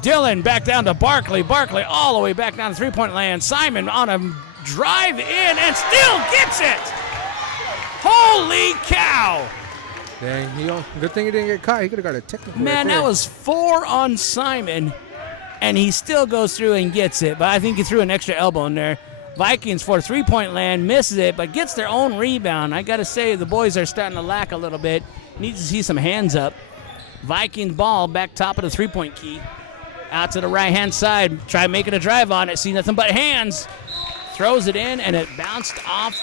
Dylan back down to Barkley. Barkley all the way back down to three-point land. Simon on a drive in and still gets it. Holy cow. Dang, good thing he didn't get caught. He could have got a technical. Man, right there. that was 4 on Simon, and he still goes through and gets it. But I think he threw an extra elbow in there. Vikings for three-point land, misses it, but gets their own rebound. I got to say, the boys are starting to lack a little bit. Need to see some hands up. Vikings ball back top of the three-point key. Out to the right-hand side. Try making a drive on it. See nothing but hands. Throws it in, and it bounced off.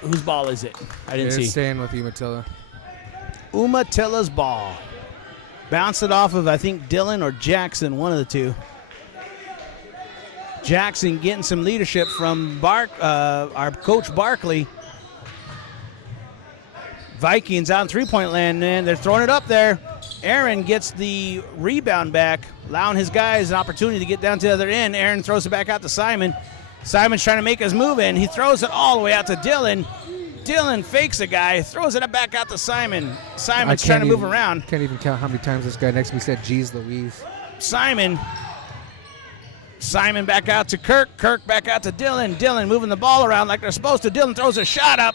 Whose ball is it? I didn't see. It's staying with Umatilla. Umatilla's ball. Bounced it off of, I think, Dylan or Jackson, one of the two. Jackson getting some leadership from our coach Barkley. Vikings out in three-point land, and they're throwing it up there. Aaron gets the rebound back, allowing his guys an opportunity to get down to the other end. Aaron throws it back out to Simon. Simon's trying to make his move in. He throws it all the way out to Dylan. Dylan fakes a guy, throws it back out to Simon. Simon's trying to move around. Can't even count how many times this guy next to me said, "Geez Louise." Simon back out to Kirk. Kirk back out to Dylan. Dylan moving the ball around like they're supposed to. Dylan throws a shot up.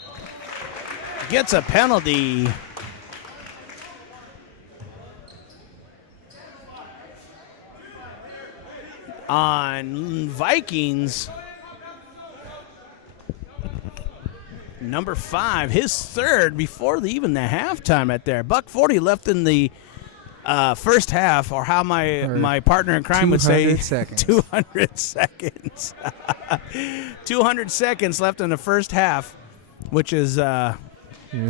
Gets a penalty. On Vikings, number 5, his third before even the halftime right there. $140 left in the first half, or how my partner in crime would say, 200 seconds. 200 seconds. 200 seconds left in the first half, which is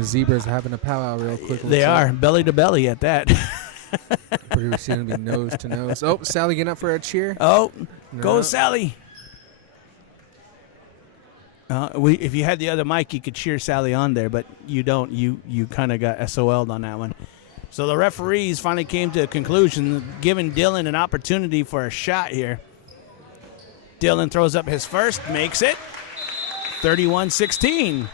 Zebras having a powwow real quick. they are belly to belly at that. Pretty soon it'll be nose to nose. Oh, Sally getting up for a cheer. Oh, No. go Sally. If you had the other mic, you could cheer Sally on there, but you don't. You kind of got SOL'd on that one. So the referees finally came to a conclusion, giving Dylan an opportunity for a shot here. Dylan throws up his first, makes it 31-16.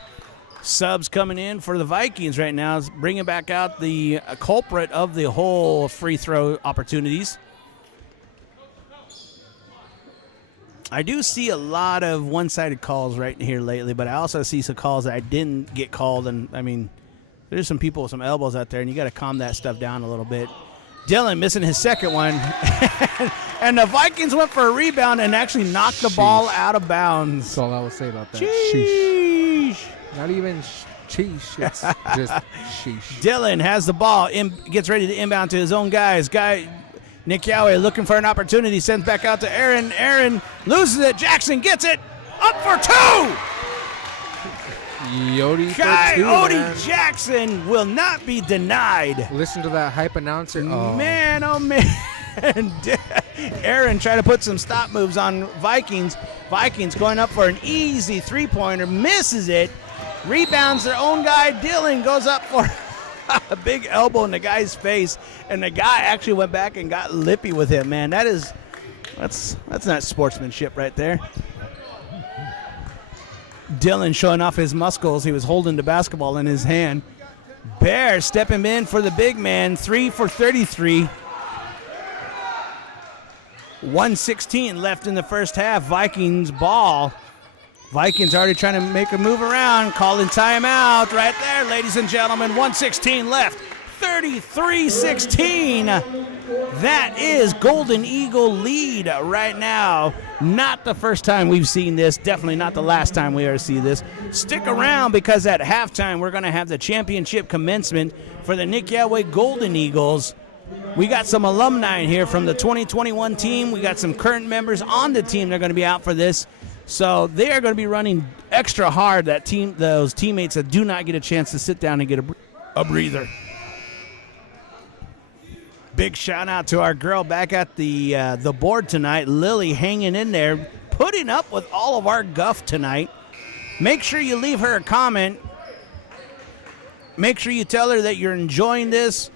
Subs coming in for the Vikings right now, is bringing back out the culprit of the whole free throw opportunities. I do see a lot of one-sided calls right here lately, but I also see some calls that I didn't get called. And, I mean, there's some people with some elbows out there, and you got to calm that stuff down a little bit. Dylan missing his second one. And the Vikings went for a rebound and actually knocked the ball out of bounds. That's all I will say about that. Sheesh. Not even sheesh. It's just sheesh. Dylan has the ball, gets ready to inbound to his own guys. Nixyaawii looking for an opportunity, sends back out to Aaron. Aaron loses it. Jackson gets it. Up for two. Odie Jackson will not be denied. Listen to that hype announcer. Oh. Man, oh, man. Aaron trying to put some stop moves on Vikings. Vikings going up for an easy three-pointer. Misses it. Rebounds their own guy. Dylan goes up for a big elbow in the guy's face. And the guy actually went back and got lippy with him, man. That's not sportsmanship right there. Dylan showing off his muscles. He was holding the basketball in his hand. Bear stepping in for the big man. 3 for 33. 1:16 left in the first half. Vikings ball. Vikings already trying to make a move around. Calling timeout right there, ladies and gentlemen. 1:16 left. 33-16. That is Golden Eagle lead right now. Not the first time we've seen this. Definitely not the last time we ever see this. Stick around, because at halftime we're going to have the championship commencement for the Nixyaawii Golden Eagles. We got some alumni here from the 2021 team. We got some current members on the team that are going to be out for this. So they are going to be running extra hard. Those teammates that do not get a chance to sit down and get a breather. Big shout out to our girl back at the board tonight, Lily, hanging in there, putting up with all of our guff tonight. Make sure you leave her a comment. Make sure you tell her that you're enjoying this,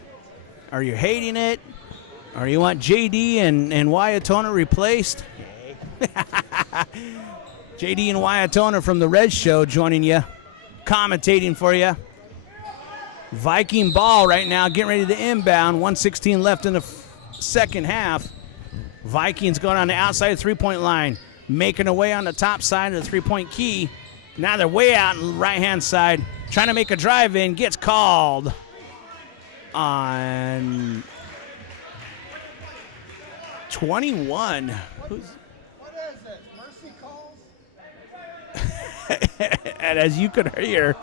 or you're hating it, or you want JD and Wyatona replaced. JD and Wyatona from the Red Show joining you, commentating for you. Viking ball right now, getting ready to inbound. 1:16 left in the second half. Vikings going on the outside three-point line, making a way on the top side of the three-point key. Now they're way out on the right-hand side, trying to make a drive in. Gets called on 21. What is it? Mercy calls? And as you can hear,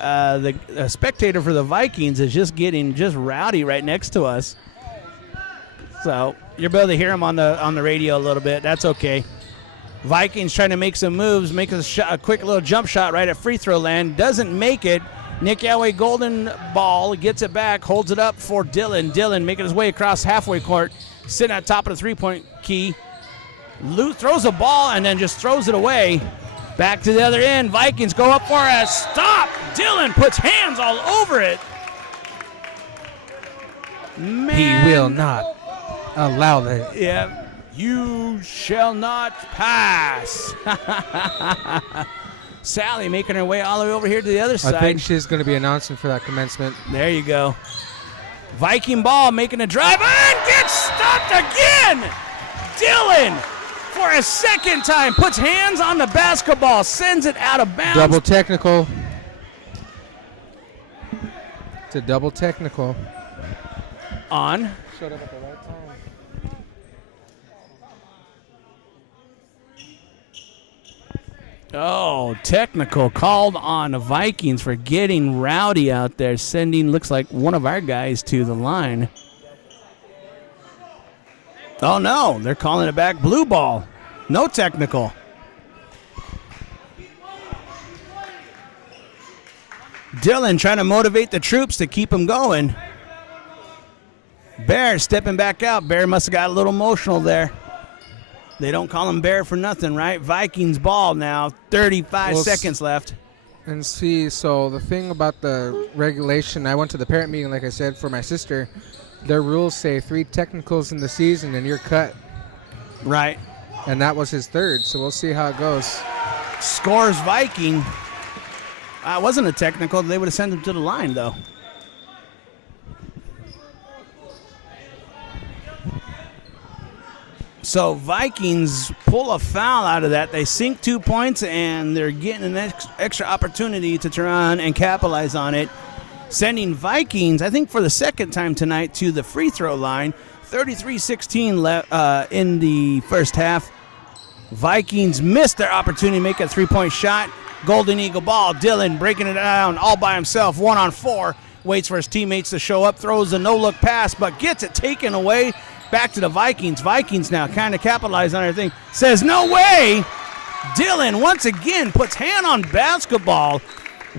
the spectator for the Vikings is just getting rowdy right next to us. So you're able to hear him on the radio a little bit. That's okay. Vikings trying to make some moves, make a quick little jump shot right at free throw land. Doesn't make it. Nixyaawii golden ball, gets it back, holds it up for Dylan. Dylan making his way across halfway court, sitting at top of the three-point key. Throws a ball and then just throws it away. Back to the other end. Vikings go up for a stop. Dylan puts hands all over it. Man. He will not allow that. Yeah. You shall not pass. Sally making her way all the way over here to the other side. I think she's going to be announcing for that commencement. There you go. Viking ball making a drive and gets stopped again. Dylan, for a second time, puts hands on the basketball, sends it out of bounds. Double technical. It's a double technical. On. Showed up at the right time. Oh, technical called on the Vikings for getting rowdy out there, sending, looks like, one of our guys to the line. Oh, no, they're calling it back blue ball. No technical. Dylan trying to motivate the troops to keep them going. Bear stepping back out. Bear must have got a little emotional there. They don't call him Bear for nothing, right? Vikings ball now, 35 seconds left. And see, so the thing about the regulation, I went to the parent meeting, like I said, for my sister. Their rules say 3 technicals in the season and you're cut. Right. And that was his third, so we'll see how it goes. Scores Viking. It wasn't a technical. They would have sent him to the line, though. So Vikings pull a foul out of that. They sink 2 points, and they're getting an extra opportunity to turn on and capitalize on it. Sending Vikings, I think for the second time tonight, to the free throw line. 33-16 in the first half. Vikings missed their opportunity to make a three-point shot. Golden Eagle ball. Dylan breaking it down all by himself, 1-on-4. Waits for his teammates to show up, throws a no-look pass, but gets it taken away. Back to the Vikings. Vikings now kind of capitalize on everything. Says, no way. Dylan once again puts hand on basketball.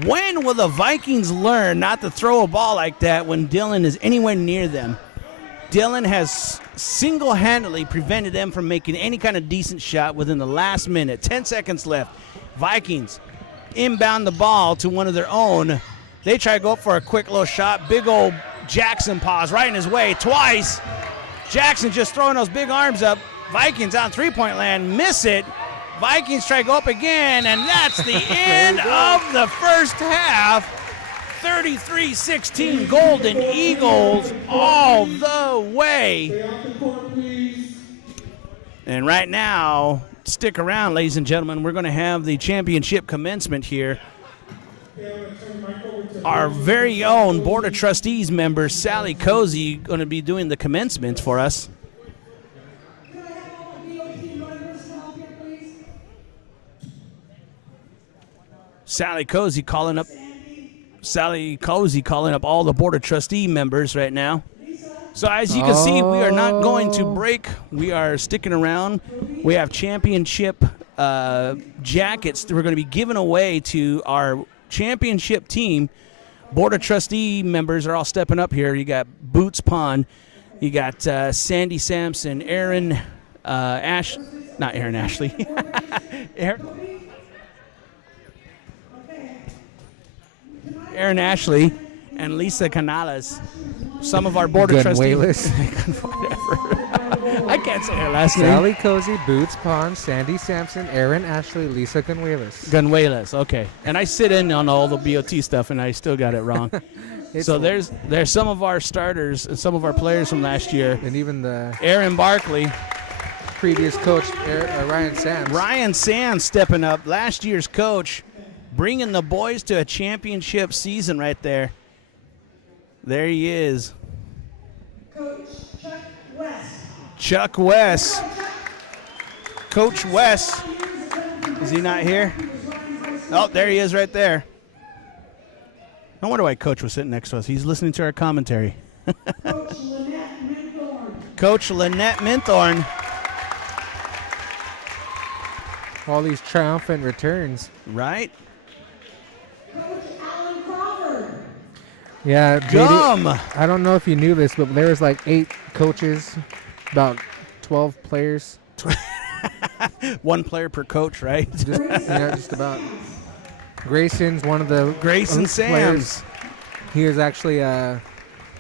When will the Vikings learn not to throw a ball like that when Dylan is anywhere near them? Dylan has single-handedly prevented them from making any kind of decent shot within the last minute. 10 seconds left. Vikings inbound the ball to one of their own. They try to go for a quick little shot. Big old Jackson paws right in his way twice. Jackson just throwing those big arms up. Vikings on three-point land, miss it. Vikings try to go up again, and that's the end of the first half. 33-16 Golden Eagles all the way. And right now, stick around, ladies and gentlemen. We're going to have the championship commencement here. Our very own Board of Trustees member, Sally Cozy, going to be doing the commencement for us. Sally Cozy calling up all the Board of Trustee members right now. So as you can see, we are not going to break. We are sticking around. We have championship jackets that we're going to be giving away to our championship team. Board of Trustee members are all stepping up here. You got Boots Pond. You got Sandy Sampson, Aaron Ashley. Aaron Ashley and Lisa Canales. Some of our Board of Trustees. I can't say her last name. Sally Cozy, Boots Pond, Sandy Sampson, Aaron Ashley, Lisa Gunwales, okay. And I sit in on all the BOT stuff, and I still got it wrong. So there's some of our starters and some of our players from last year. And even the Aaron Barkley. Previous coach, Ryan Sands. Ryan Sands stepping up, last year's coach, bringing the boys to a championship season right there. There he is. Coach Chuck West. Coach West. Is he not here? Oh, there he is right there. I wonder why Coach was sitting next to us. He's listening to our commentary. Coach Lynette Minthorn. All these triumphant returns. Right? Yeah, Gum. I don't know if you knew this, but there was like 8 coaches, about 12 players. 1 player per coach, right? Just about. Grayson's one of the Grayson players. Sams. He is actually a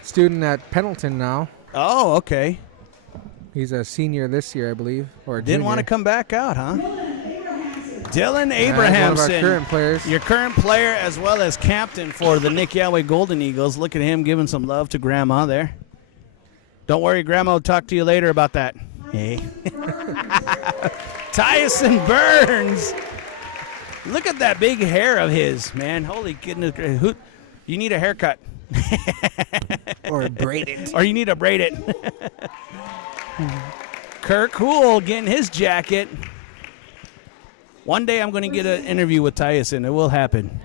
student at Pendleton now. Oh, okay. He's a senior this year, I believe, or a Didn't want to junior. come back out, huh? Dylan One of Abrahamson, our current players. your current player as well as captain for the Nixyaawii Golden Eagles. Look at him giving some love to Grandma there. Don't worry, Grandma will talk to you later about that. Hey. Tyson Burns. Look at that big hair of his, man. Holy goodness. You need a haircut. Or braid it. Or you need to braid it. Kirk Hool getting his jacket. One day I'm going to get an interview with Tyson. It will happen.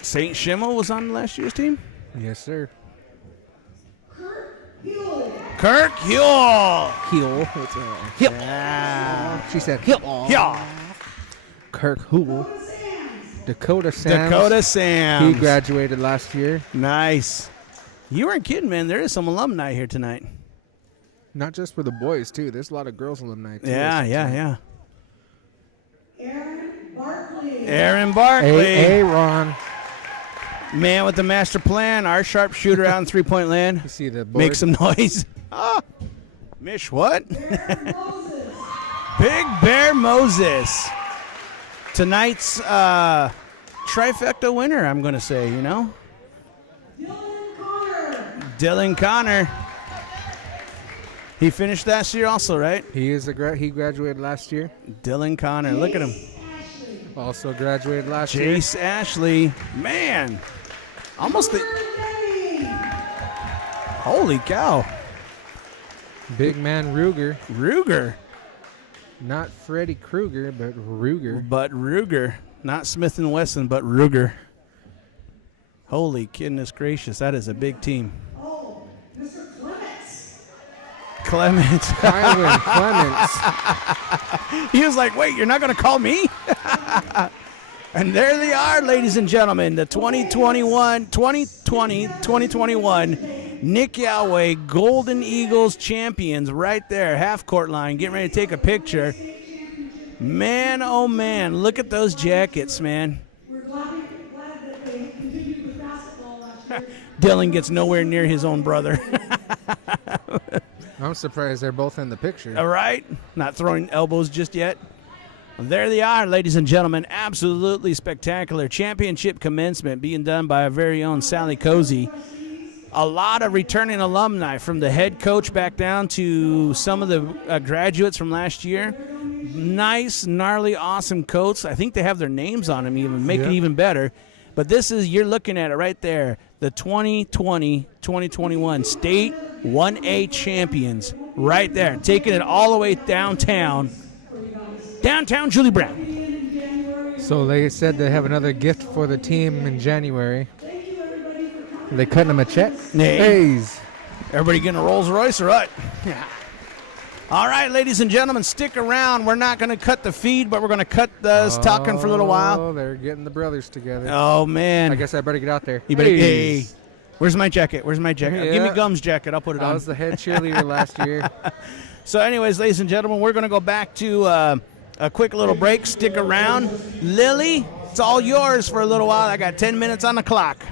St. Schimmel was on last year's team? Yes, sir. Kirk Huell. Heel. She said heel. Yeah. Kirk Huell. Dakota Sands. Dakota Sands. He graduated last year. Nice. You weren't kidding, man. There is some alumni here tonight. Not just for the boys, too. There's a lot of girls alumni, too. Yeah. Aaron Barkley. Aaron Barkley. Hey, Ron. Man with the master plan. Our sharpshooter out in three-point land. You see the board? Make some noise. Ah. Mish, what? Aaron Moses. Big Bear Moses. Tonight's trifecta winner, I'm going to say, you know? Dylan Connor. Dylan Connor. He finished last year also, right? He is he graduated last year. Dylan Connor. Look at him. Ashley. Also graduated last year. Jace Ashley. Man. Almost the... Denny. Holy cow. Big man Ruger. Ruger. Not Freddy Krueger, but Ruger. But Ruger. Not Smith & Wesson, but Ruger. Holy goodness gracious. That is a big team. Oh, Mr. Clements. Clements. Kylan Clements. He was like, wait, you're not going to call me? And there they are, ladies and gentlemen, the 2020, 2021 Nixyaawii Golden Eagles champions right there, half-court line, getting ready to take a picture. Man, oh, man, look at those jackets, man. We're glad that they continued with basketball last year. Dylan gets nowhere near his own brother. I'm surprised they're both in the picture. All right? Not throwing elbows just yet. There they are, ladies and gentlemen. Absolutely spectacular. Championship commencement being done by our very own Sally Cozy. A lot of returning alumni from the head coach back down to some of the graduates from last year. Nice, gnarly, awesome coats. I think they have their names on them even, make it even better. But this is, you're looking at it right there, the 2020-2021 State 1A champions right there, taking it all the way downtown. Downtown Julie Brown. So they said they have another gift for the team in January. Are they cutting them a check? Hey. Hey. Everybody getting a Rolls Royce or what? Yeah. All right, ladies and gentlemen, stick around. We're not going to cut the feed, but we're going to cut us talking for a little while. Oh, they're getting the brothers together. Oh, man. I guess I better get out there. You better, hey. Where's my jacket? Where's my jacket? Yeah. Give me Gum's jacket. I'll put it I on. was the head cheerleader last year. So anyways, ladies and gentlemen, we're going to go back to a quick little break. Stick around. Lily, it's all yours for a little while. I got 10 minutes on the clock.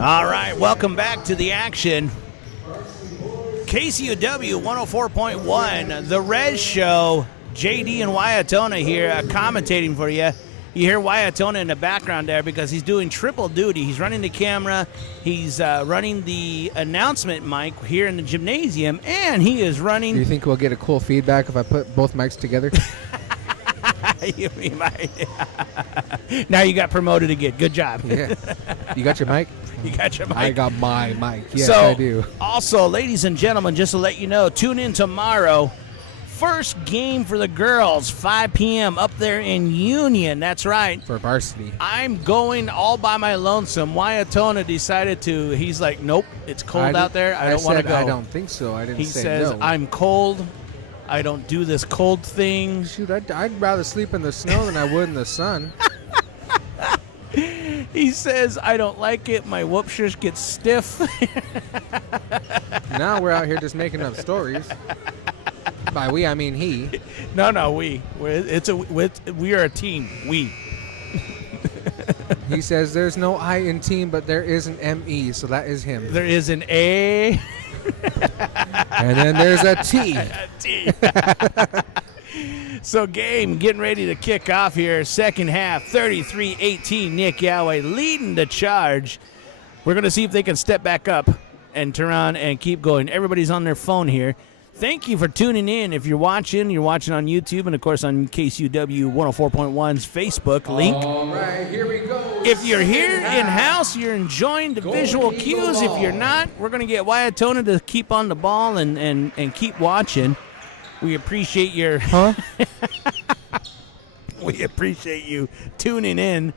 All right, welcome back to the action. KCUW 104.1, The Rez Show. JD and Wyatona here commentating for you. You hear Wyatona in the background there because he's doing triple duty. He's running the camera, he's running the announcement mic here in the gymnasium, and he is running... Do you think we'll get a cool feedback if I put both mics together? You might. Now you got promoted again. Good job. Yeah. You got your mic? You got your mic. I got my mic. Yes, so, I do. Also, ladies and gentlemen, just to let you know, tune in tomorrow. First game for the girls, 5 p.m. up there in Union. That's right. For Varsity. I'm going all by my lonesome. Wyatona decided to, he's like, nope, it's cold out there. I don't want to go. I don't think so. I didn't say He says, no. I'm cold. I don't do this cold thing. Shoot, I'd rather sleep in the snow than I would in the sun. He says, I don't like it. My whoopshers get stiff. Now we're out here just making up stories. By we, I mean he. No, we. We are a team. We. He says there's no I in team, but there is an M-E, so that is him. There is an A. And then there's a T. A T. So game getting ready to kick off here. Second half, 33-18. Nixyaawii leading the charge. We're going to see if they can step back up and turn on and keep going. Everybody's on their phone here. Thank you for tuning in. If you're watching on YouTube and, of course, on KCUW 104.1's Facebook link. All right, here we go. If you're here in-house, you're enjoying the visual cues. If you're not, we're going to get Wyatona to keep on the ball and keep watching. We appreciate your... Huh? We appreciate you tuning in.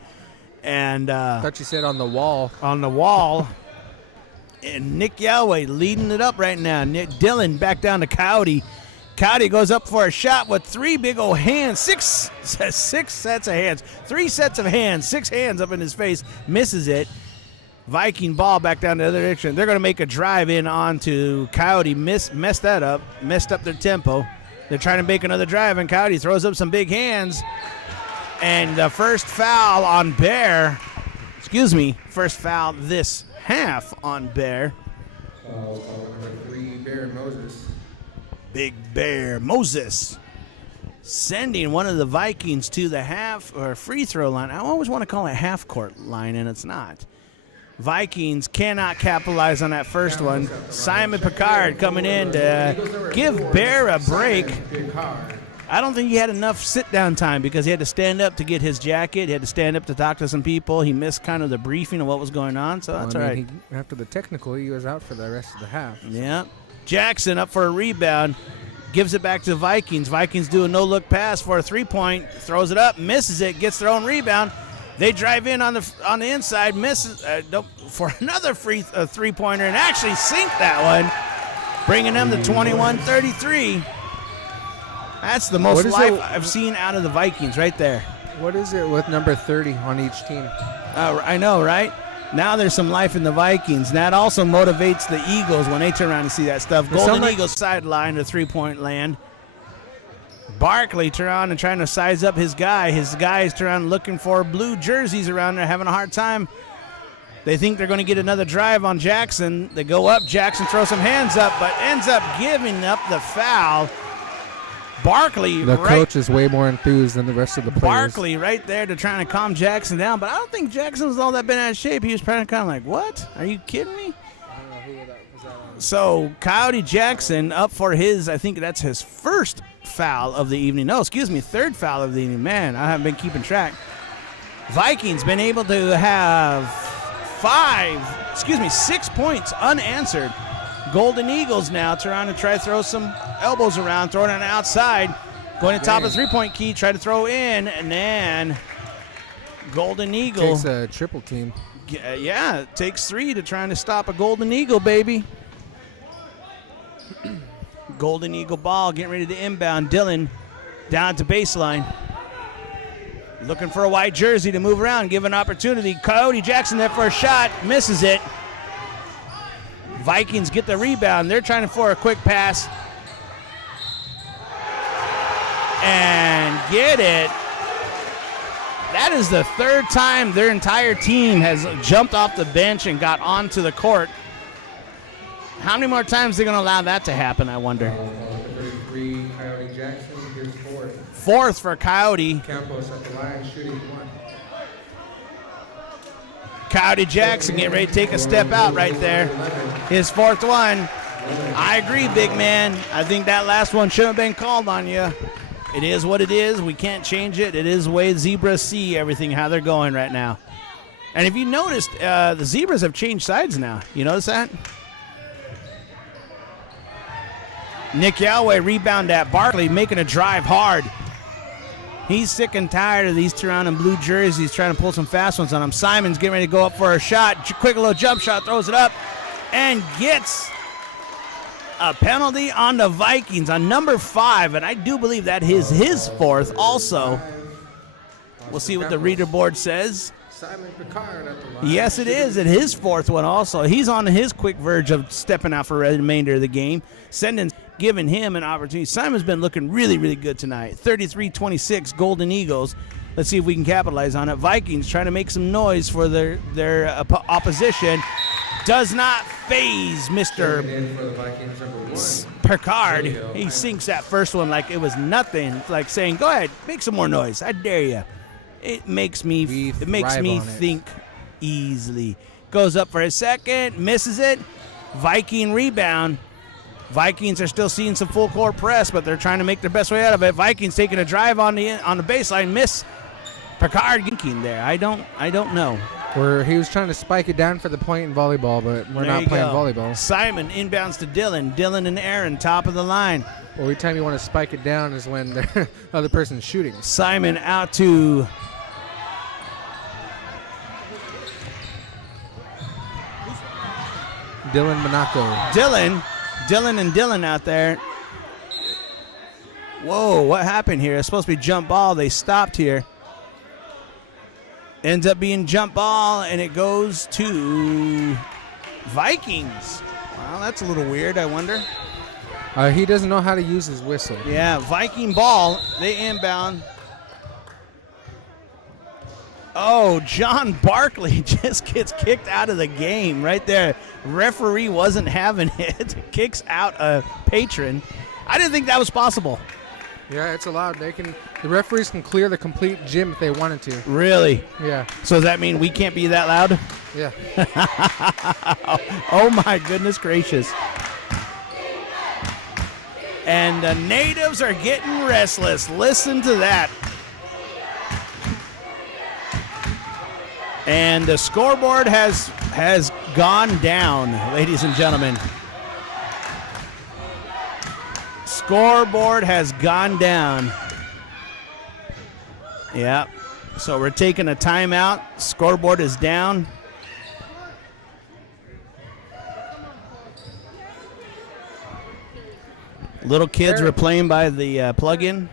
And I thought you said on the wall. on the wall. And Nixyaawii leading it up right now. Dylan back down to Cowdy. Cowdy goes up for a shot with three big old hands. Six sets of hands. 3 sets of hands. 6 hands up in his face. Misses it. Viking ball back down the other direction. They're going to make a drive in onto Cowdy. Messed that up. Messed up their tempo. They're trying to make another drive, and Cowdy throws up some big hands. And the first foul on Bear. First foul this half on Bear. Number 3, Bear Moses. Big Bear Moses sending one of the Vikings to the half or free throw line. I always want to call it half court line, and it's not. Vikings cannot capitalize on that first one. Simon Picard coming in to give Bear a break. I don't think he had enough sit-down time because he had to stand up to get his jacket. He had to stand up to talk to some people. He missed kind of the briefing of what was going on, so that's all right. After the technical, he was out for the rest of the half. Yeah. Jackson up for a rebound. Gives it back to the Vikings. Vikings do a no-look pass for a three-point. Throws it up, misses it, gets their own rebound. They drive in on the inside, misses for another three-pointer, and actually sink that one, bringing them to 21-33. That's the most life I've seen out of the Vikings right there. What is it with number 30 on each team? I know, right? Now there's some life in the Vikings. And that also motivates the Eagles when they turn around and see that stuff. Golden Eagles sideline to three-point land. Barkley turn on and trying to size up his guy. His guys turn around looking for blue jerseys around there, having a hard time. They think they're going to get another drive on Jackson. They go up. Jackson throws some hands up, but ends up giving up the foul. Barkley, the coach is way more enthused than the rest of the players. Barkley right there to trying to calm Jackson down, but I don't think Jackson was all that been out of shape. He was kind of like, what? Are you kidding me? I don't know who was that on. So Coyote Jackson up for his, I think that's his first foul of the evening. No, excuse me, third foul of the evening. Man, I haven't been keeping track. Vikings been able to have 6 points unanswered. Golden Eagles now trying to try to throw some elbows around, throwing it outside, going to top of the three-point key, try to throw in, and then Golden Eagle. Takes a triple team. Yeah, it takes 3 to trying to stop a Golden Eagle, baby. Golden Eagle ball getting ready to inbound. Dylan down to baseline. Looking for a white jersey to move around, give an opportunity. Coyote Jackson there for a shot, misses it. Vikings get the rebound. They're trying for a quick pass. And get it. That is the third time their entire team has jumped off the bench and got onto the court. How many more times are they going to allow that to happen, I wonder? 33, Coyote Jackson, here's fourth. Fourth for Coyote. Campos at the line, shooting one. Coyote Jackson getting ready to take a step out right there. His fourth one. I agree, big man. I think that last one shouldn't have been called on you. It is what it is. We can't change it. It is the way Zebras see everything, how they're going right now. And if you noticed, the Zebras have changed sides now. You notice that? Nixyaawii rebound at Barkley, making a drive hard. He's sick and tired of these surrounding blue jerseys, trying to pull some fast ones on him. Simon's getting ready to go up for a shot. Quick little jump shot, throws it up, and gets a penalty on the Vikings on number 5, and I do believe that is his fourth also. We'll see what the reader board says. Simon Picard at the line. Yes, it is, and his fourth one also. He's on his quick verge of stepping out for the remainder of the game, giving him an opportunity. Simon's been looking really, really good tonight. 33-26, Golden Eagles. Let's see if we can capitalize on it. Vikings trying to make some noise for their opposition. Does not phase Mr. Picard. He sinks that first one like it was nothing. It's like saying, go ahead, make some more noise. I dare you. It makes me think easily. Goes up for his second, misses it. Viking rebound. Vikings are still seeing some full court press, but they're trying to make their best way out of it. Vikings taking a drive on the baseline, miss. Picard thinking there. I don't know. He was trying to spike it down for the point in volleyball, but we're not playing volleyball. Simon inbounds to Dylan. Dylan and Aaron, top of the line. Well, every time you want to spike it down is when the other person's shooting. Simon out to Dylan Monaco. Dylan and Dylan out there. Whoa, what happened here? It's supposed to be jump ball. They stopped here. Ends up being jump ball, and it goes to Vikings. Wow, that's a little weird, I wonder. He doesn't know how to use his whistle. Yeah, Viking ball. They inbound. Oh, John Barkley just gets kicked out of the game right there. Referee wasn't having it. Kicks out a patron. I didn't think that was possible. Yeah, it's allowed. The referees can clear the complete gym if they wanted to. Really? Yeah. So does that mean we can't be that loud? Yeah. Oh my goodness gracious. And the natives are getting restless. Listen to that. And the scoreboard has gone down, ladies and gentlemen. Scoreboard has gone down. Yeah. So we're taking a timeout. Scoreboard is down. Little kids were playing by the plug-in.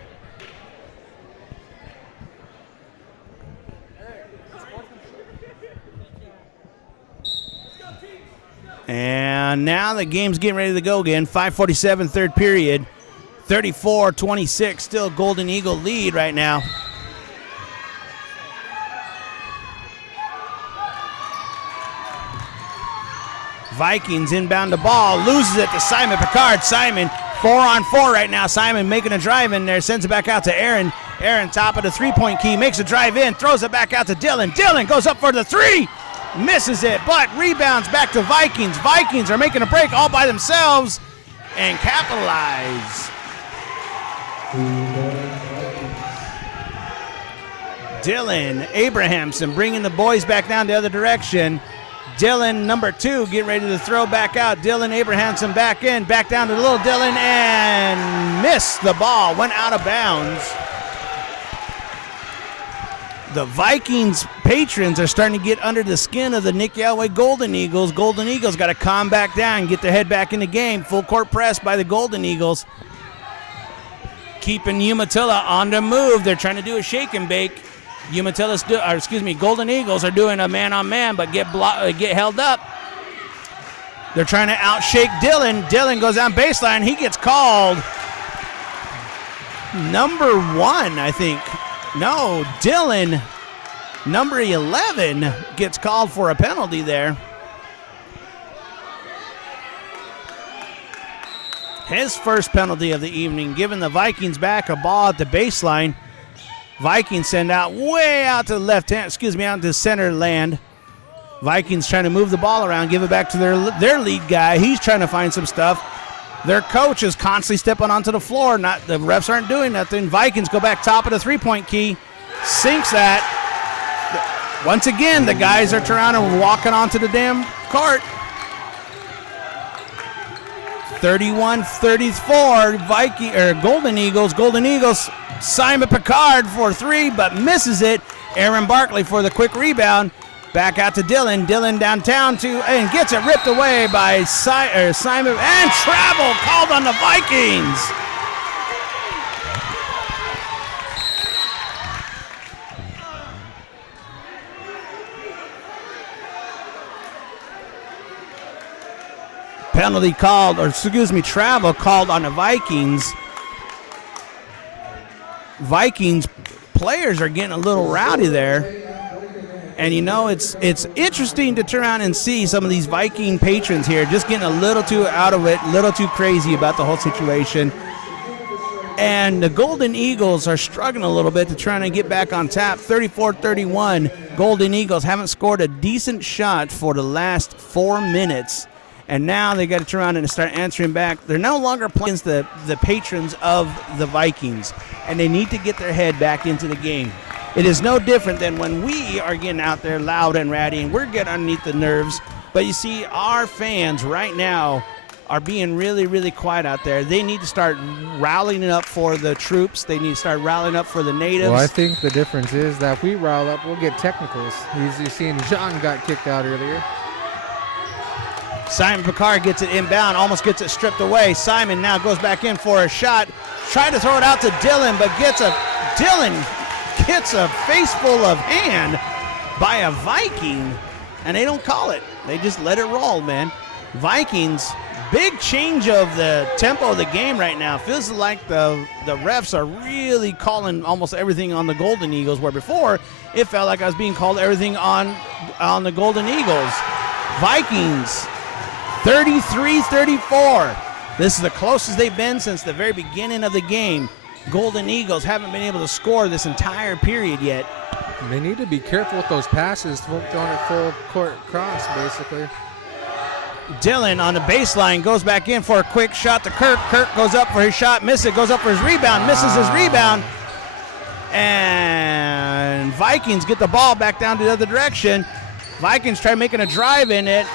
And now the game's getting ready to go again. 5:47, third period. 34-26, still Golden Eagle lead right now. Vikings inbound the ball, loses it to Simon Picard. Simon 4-on-4 right now. Simon making a drive in there, sends it back out to Aaron. Aaron top of the three-point key, makes a drive in, throws it back out to Dylan. Dylan goes up for the three, misses it, but rebounds back to Vikings. Vikings are making a break all by themselves and capitalize. Dylan Abrahamson bringing the boys back down the other direction. Dylan, number 2, getting ready to throw back out. Dylan Abrahamson back in, back down to little Dylan, and missed the ball, went out of bounds. The Vikings patrons are starting to get under the skin of the Nixyaawii Golden Eagles. Golden Eagles got to calm back down, get their head back in the game. Full court press by the Golden Eagles. Keeping Umatilla on the move. They're trying to do a shake and bake. Golden Eagles are doing a man-on-man, but get held up. They're trying to outshake Dylan. Dylan goes down baseline. He gets called number 1, I think. No, Dylan Number 11 gets called for a penalty there. His first penalty of the evening, giving the Vikings back a ball at the baseline. Vikings send out way out to the left hand, out to center land. Vikings trying to move the ball around, give it back to their lead guy. He's trying to find some stuff. Their coach is constantly stepping onto the floor. The refs aren't doing nothing. Vikings go back top of the three-point key, sinks that. Once again, the guys are turning around and walking onto the damn court. 31-34, Golden Eagles. Golden Eagles, Simon Picard for three, but misses it. Aaron Barkley for the quick rebound. Back out to Dylan. Dylan downtown and gets it ripped away by Simon. And travel called on the Vikings. Penalty called, travel called on the Vikings. Vikings players are getting a little rowdy there. And it's interesting to turn around and see some of these Viking patrons here just getting a little too out of it, a little too crazy about the whole situation. And the Golden Eagles are struggling a little bit to try to get back on tap. 34-31. Golden Eagles haven't scored a decent shot for the last 4 minutes. And now they got to turn around and start answering back. They're no longer playing against the patrons of the Vikings, and they need to get their head back into the game. It is no different than when we are getting out there loud and ratty, and we're getting underneath the nerves. But you see, our fans right now are being really, really quiet out there. They need to start rallying up for the troops. They need to start rallying up for the natives. Well, I think the difference is that if we rile up, we'll get technicals. You've seen John got kicked out earlier. Simon Picard gets it inbound, almost gets it stripped away. Simon now goes back in for a shot. Tried to throw it out to Dylan, but Dylan gets a face full of hand by a Viking, and they don't call it. They just let it roll, man. Vikings, big change of the tempo of the game right now. Feels like the refs are really calling almost everything on the Golden Eagles, where before it felt like I was being called everything on the Golden Eagles. Vikings, 33-34. This is the closest they've been since the very beginning of the game. Golden Eagles haven't been able to score this entire period yet. They need to be careful with those passes, throwing it full court cross, basically. Dylan on the baseline goes back in for a quick shot to Kirk. Kirk goes up for his shot, misses it, goes up for his rebound, misses his rebound. And Vikings get the ball back down to the other direction. Vikings try making a drive in it.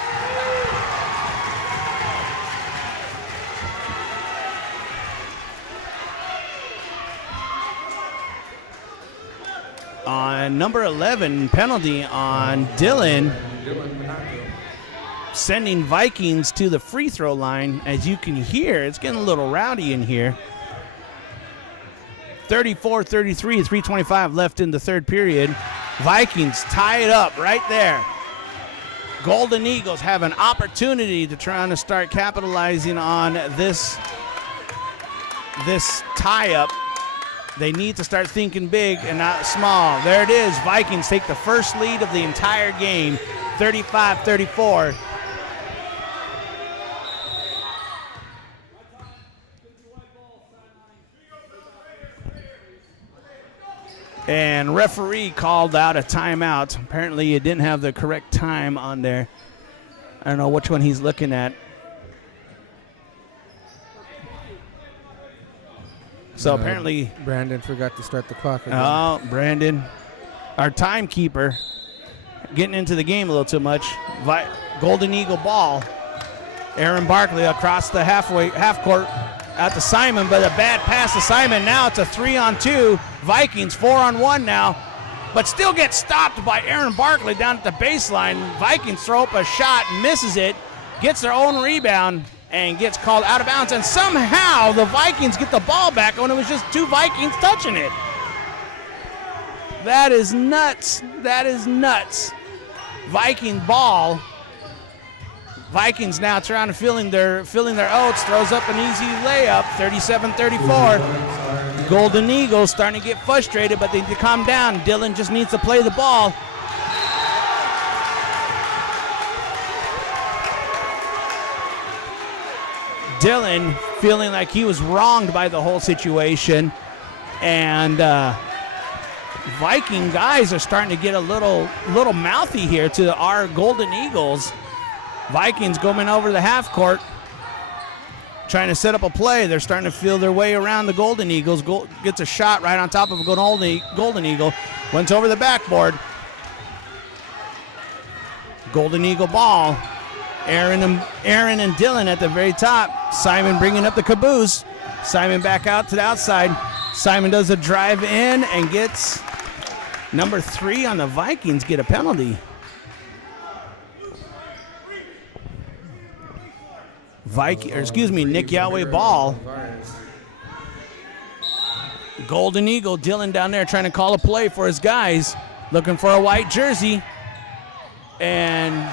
On number 11, penalty on Dylan, sending Vikings to the free throw line. As you can hear, it's getting a little rowdy in here. 34-33, 3:25 left in the third period. Vikings tie it up right there. Golden Eagles have an opportunity to try to start capitalizing on this tie-up. They need to start thinking big and not small. There it is. Vikings take the first lead of the entire game, 35-34. And referee called out a timeout. Apparently it didn't have the correct time on there. I don't know which one he's looking at. So apparently Brandon forgot to start the clock again. Oh, Brandon, our timekeeper, getting into the game a little too much. Golden Eagle ball. Aaron Barkley across the half court out to Simon, but a bad pass to Simon. Now it's a 3-on-2. Vikings 4-on-1 now, but still gets stopped by Aaron Barkley down at the baseline. Vikings throw up a shot, misses it, gets their own rebound, and gets called out of bounds. And somehow the Vikings get the ball back when it was just two Vikings touching it. That is nuts. That is nuts. Viking ball. Vikings now trying to filling their oats. Throws up an easy layup, 37-34. Golden Eagles starting to get frustrated, but they need to calm down. Dylan just needs to play the ball. Dylan feeling like he was wronged by the whole situation, and Viking guys are starting to get a little mouthy here to our Golden Eagles. Vikings going over the half court, trying to set up a play. They're starting to feel their way around the Golden Eagles. Gets a shot right on top of a Golden Eagle. Went over the backboard. Golden Eagle ball. Aaron and Dylan at the very top. Simon bringing up the caboose. Simon back out to the outside. Simon does a drive in and gets number 3 on the Vikings get a penalty. Nixyaawii ball. Golden Eagle, Dylan down there trying to call a play for his guys. Looking for a white jersey. And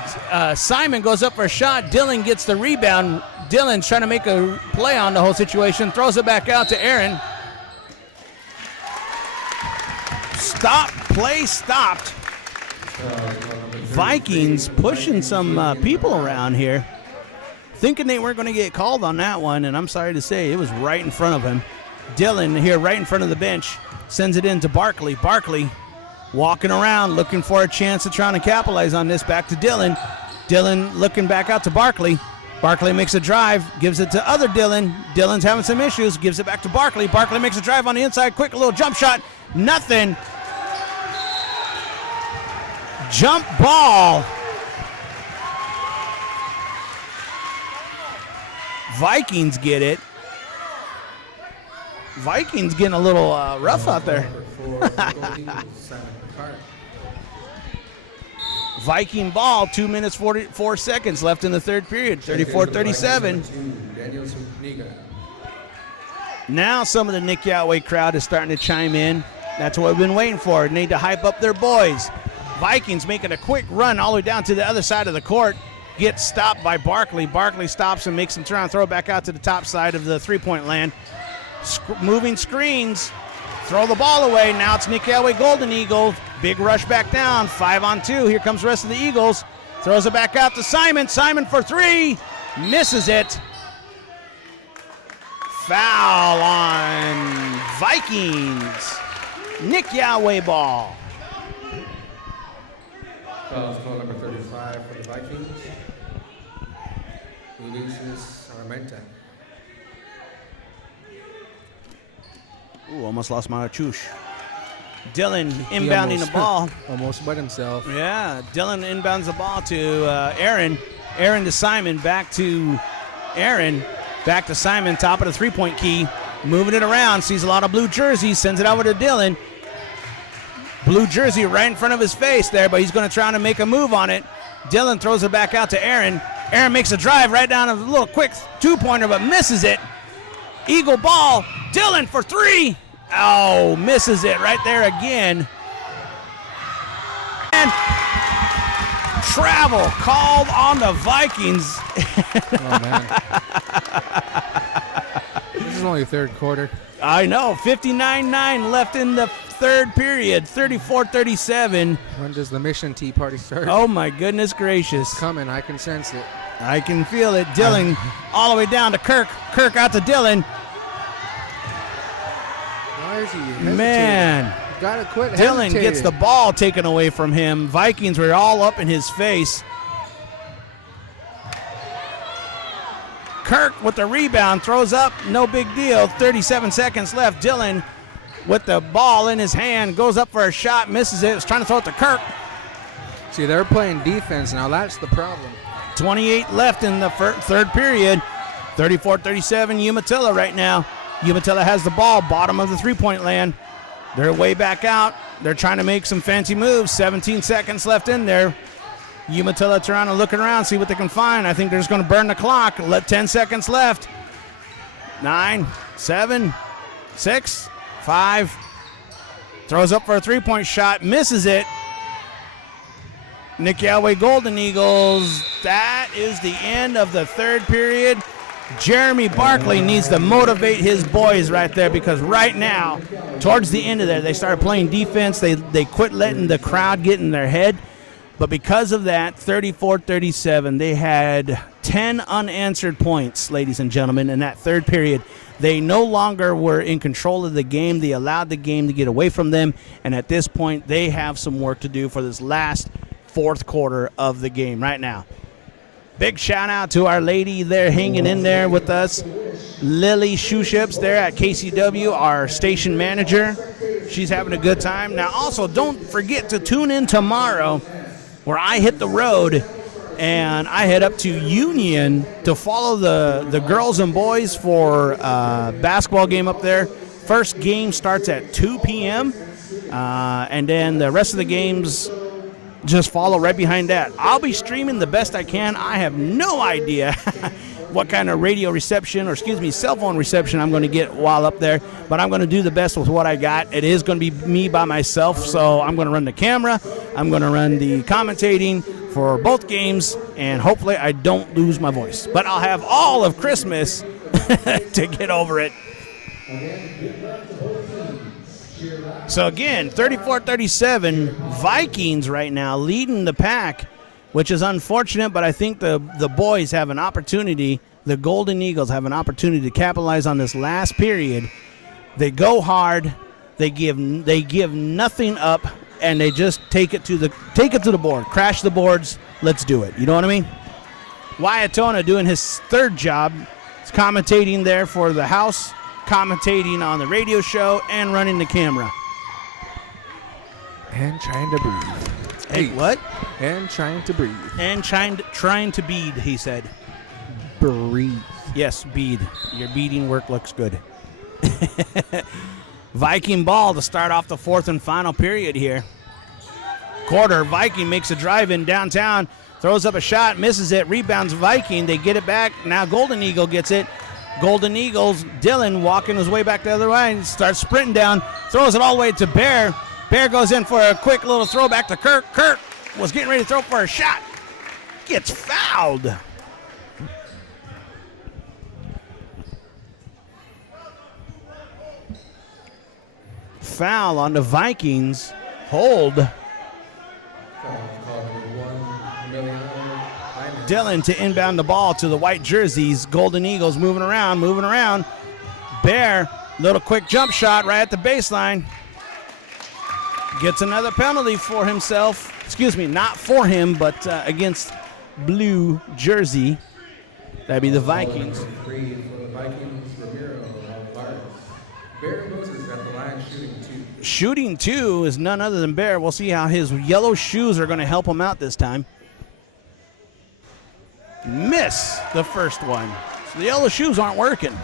Simon goes up for a shot. Dylan gets the rebound. Dylan's trying to make a play on the whole situation. Throws it back out to Aaron. Play stopped. Vikings pushing some people around here. Thinking they weren't going to get called on that one, and I'm sorry to say, it was right in front of him. Dylan here right in front of the bench. Sends it in to Barkley. Barkley walking around, looking for a chance of trying to capitalize on this. Back to Dylan. Dylan looking back out to Barkley. Barkley makes a drive, gives it to other Dylan. Dylan's having some issues, gives it back to Barkley. Barkley makes a drive on the inside, quick little jump shot. Nothing. Jump ball. Vikings get it. Vikings getting a little rough out there. Viking ball, 2 minutes 44 seconds left in the third period, 34-37. Now some of the Nixyaawii crowd is starting to chime in. That's what we've been waiting for. They need to hype up their boys. Vikings making a quick run all the way down to the other side of the court. Gets stopped by Barkley. Barkley stops and makes him turn and throw it back out to the top side of the three-point land. Moving screens. Throw the ball away. Now it's Nixyaawii Golden Eagle. Big rush back down. 5-on-2. Here comes the rest of the Eagles. Throws it back out to Simon. Simon for 3. Misses it. Foul on Vikings. Nixyaawii ball. Foul is call number 35 for the Vikings. Releases Armenta. Ooh, almost lost my choosh. Dylan inbounding the ball. Almost wet himself. Yeah, Dylan inbounds the ball to Aaron. Aaron to Simon, back to Aaron. Back to Simon, top of the three-point key. Moving it around, sees a lot of blue jerseys, sends it over to Dylan. Blue jersey right in front of his face there, but he's going to try to make a move on it. Dylan throws it back out to Aaron. Aaron makes a drive right down a little quick two-pointer, but misses it. Eagle ball. Dylan for 3. Oh, misses it right there again. And travel called on the Vikings. Oh, man. This is only third quarter. I know. 59-9 left in the third period. 34-37. When does the Mission Tea Party start? Oh, my goodness gracious. It's coming. I can sense it. I can feel it. Dylan all the way down to Kirk. Kirk out to Dylan. Why is he hesitating? Man. You gotta quit Dylan hesitating. gets the ball taken away from him. Vikings were all up in his face. Kirk with the rebound, throws up, no big deal. 37 seconds left. Dylan with the ball in his hand, goes up for a shot, misses it. Was trying to throw it to Kirk. See, they're playing defense now. That's the problem. 28 left in the third period. 34-37 Umatilla right now. Umatilla has the ball, bottom of the three-point land. They're way back out. They're trying to make some fancy moves. 17 seconds left in there. Umatilla trying to look around, see what they can find. I think they're just going to burn the clock. 10 seconds left. 9, 7, 6, 5. Throws up for a three-point shot, misses it. Nixyaawii Golden Eagles. That is the end of the third period. Jeremy Barkley needs to motivate his boys right there, because right now, towards the end of there, they started playing defense. They quit letting the crowd get in their head. But because of that, 34-37, they had 10 unanswered points, ladies and gentlemen, in that third period. They no longer were in control of the game. They allowed the game to get away from them. And at this point, they have some work to do for this last fourth quarter of the game right now. Big shout out to our lady there hanging in there with us, Lily Shoeships there at KCW, our station manager. She's having a good time. Now also, don't forget to tune in tomorrow where I hit the road and I head up to Union to follow the girls and boys for a basketball game up there. First game starts at 2 p.m. And then the rest of the games just follow right behind that. I'll be streaming the best I can. I have no idea what kind of radio reception, or cell phone reception I'm going to get while up there, but I'm going to do the best with what I got. It is going to be me by myself, so I'm going to run the camera. I'm going to run the commentating for both games, and hopefully I don't lose my voice. But I'll have all of Christmas to get over it. So again, 34-37, Vikings right now leading the pack, which is unfortunate, but I think the boys have an opportunity, the Golden Eagles have an opportunity to capitalize on this last period. They go hard, they give nothing up, and they just take it to the board, crash the boards. Let's do it. You know what I mean? Wyatona doing his third job, he's commentating there for the house, commentating on the radio show, and running the camera. And trying to breathe. Hey, what? And trying to breathe. And trying to bead, he said. Breathe. Yes, bead. Your beading work looks good. Viking ball to start off the fourth and final period here. Quarter, Viking makes a drive in downtown, throws up a shot, misses it, rebounds Viking. They get it back. Now Golden Eagle gets it. Golden Eagles, Dylan walking his way back the other way, starts sprinting down, throws it all the way to Bear. Bear goes in for a quick little throwback to Kirk. Kirk was getting ready to throw for a shot. Gets fouled. Foul on the Vikings. Hold. Dylan to inbound the ball to the white jerseys. Golden Eagles moving around. Bear, little quick jump shot right at the baseline. Gets another penalty for himself. Excuse me, not for him, but against blue jersey. That'd be the Vikings. Shooting two is none other than Bear. We'll see how his yellow shoes are going to help him out this time. Miss the first one. So the yellow shoes aren't working.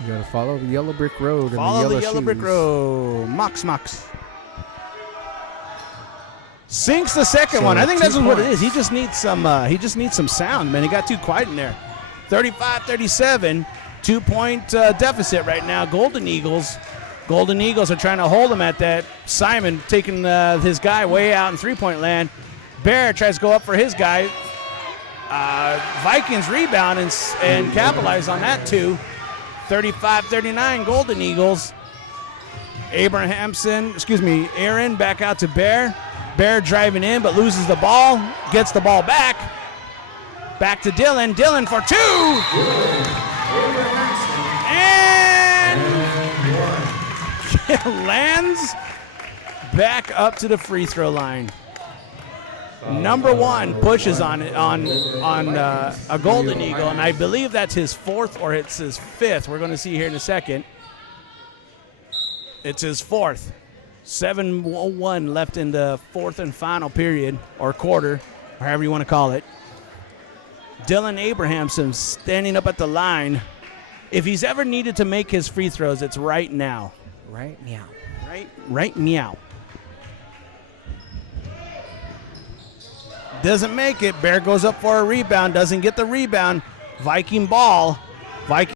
You got to follow the yellow brick road. Follow and the yellow brick road. Mox. Sinks the second one. I think that's what it is. He just needs some sound, man. He got too quiet in there. 35-37, 2-point deficit right now. Golden Eagles are trying to hold him at that. Simon taking his guy way out in three-point land. Bear tries to go up for his guy. Vikings rebound and capitalize on that too. 35-39, Golden Eagles. Aaron back out to Bear. Bear driving in but loses the ball. Gets the ball back. Back to Dylan. Dylan for two. And lands back up to the free throw line. Number one pushes on a Golden Eagle, and I believe that's his fourth or it's his fifth. We're going to see here in a second. It's his fourth. 7:01 left in the fourth and final period, or quarter, or however you want to call it. Dylan Abrahamson standing up at the line. If he's ever needed to make his free throws, it's right now. Right now. Right meow. Doesn't make it. Bear goes up for a rebound. Doesn't get the rebound. Viking ball. Viking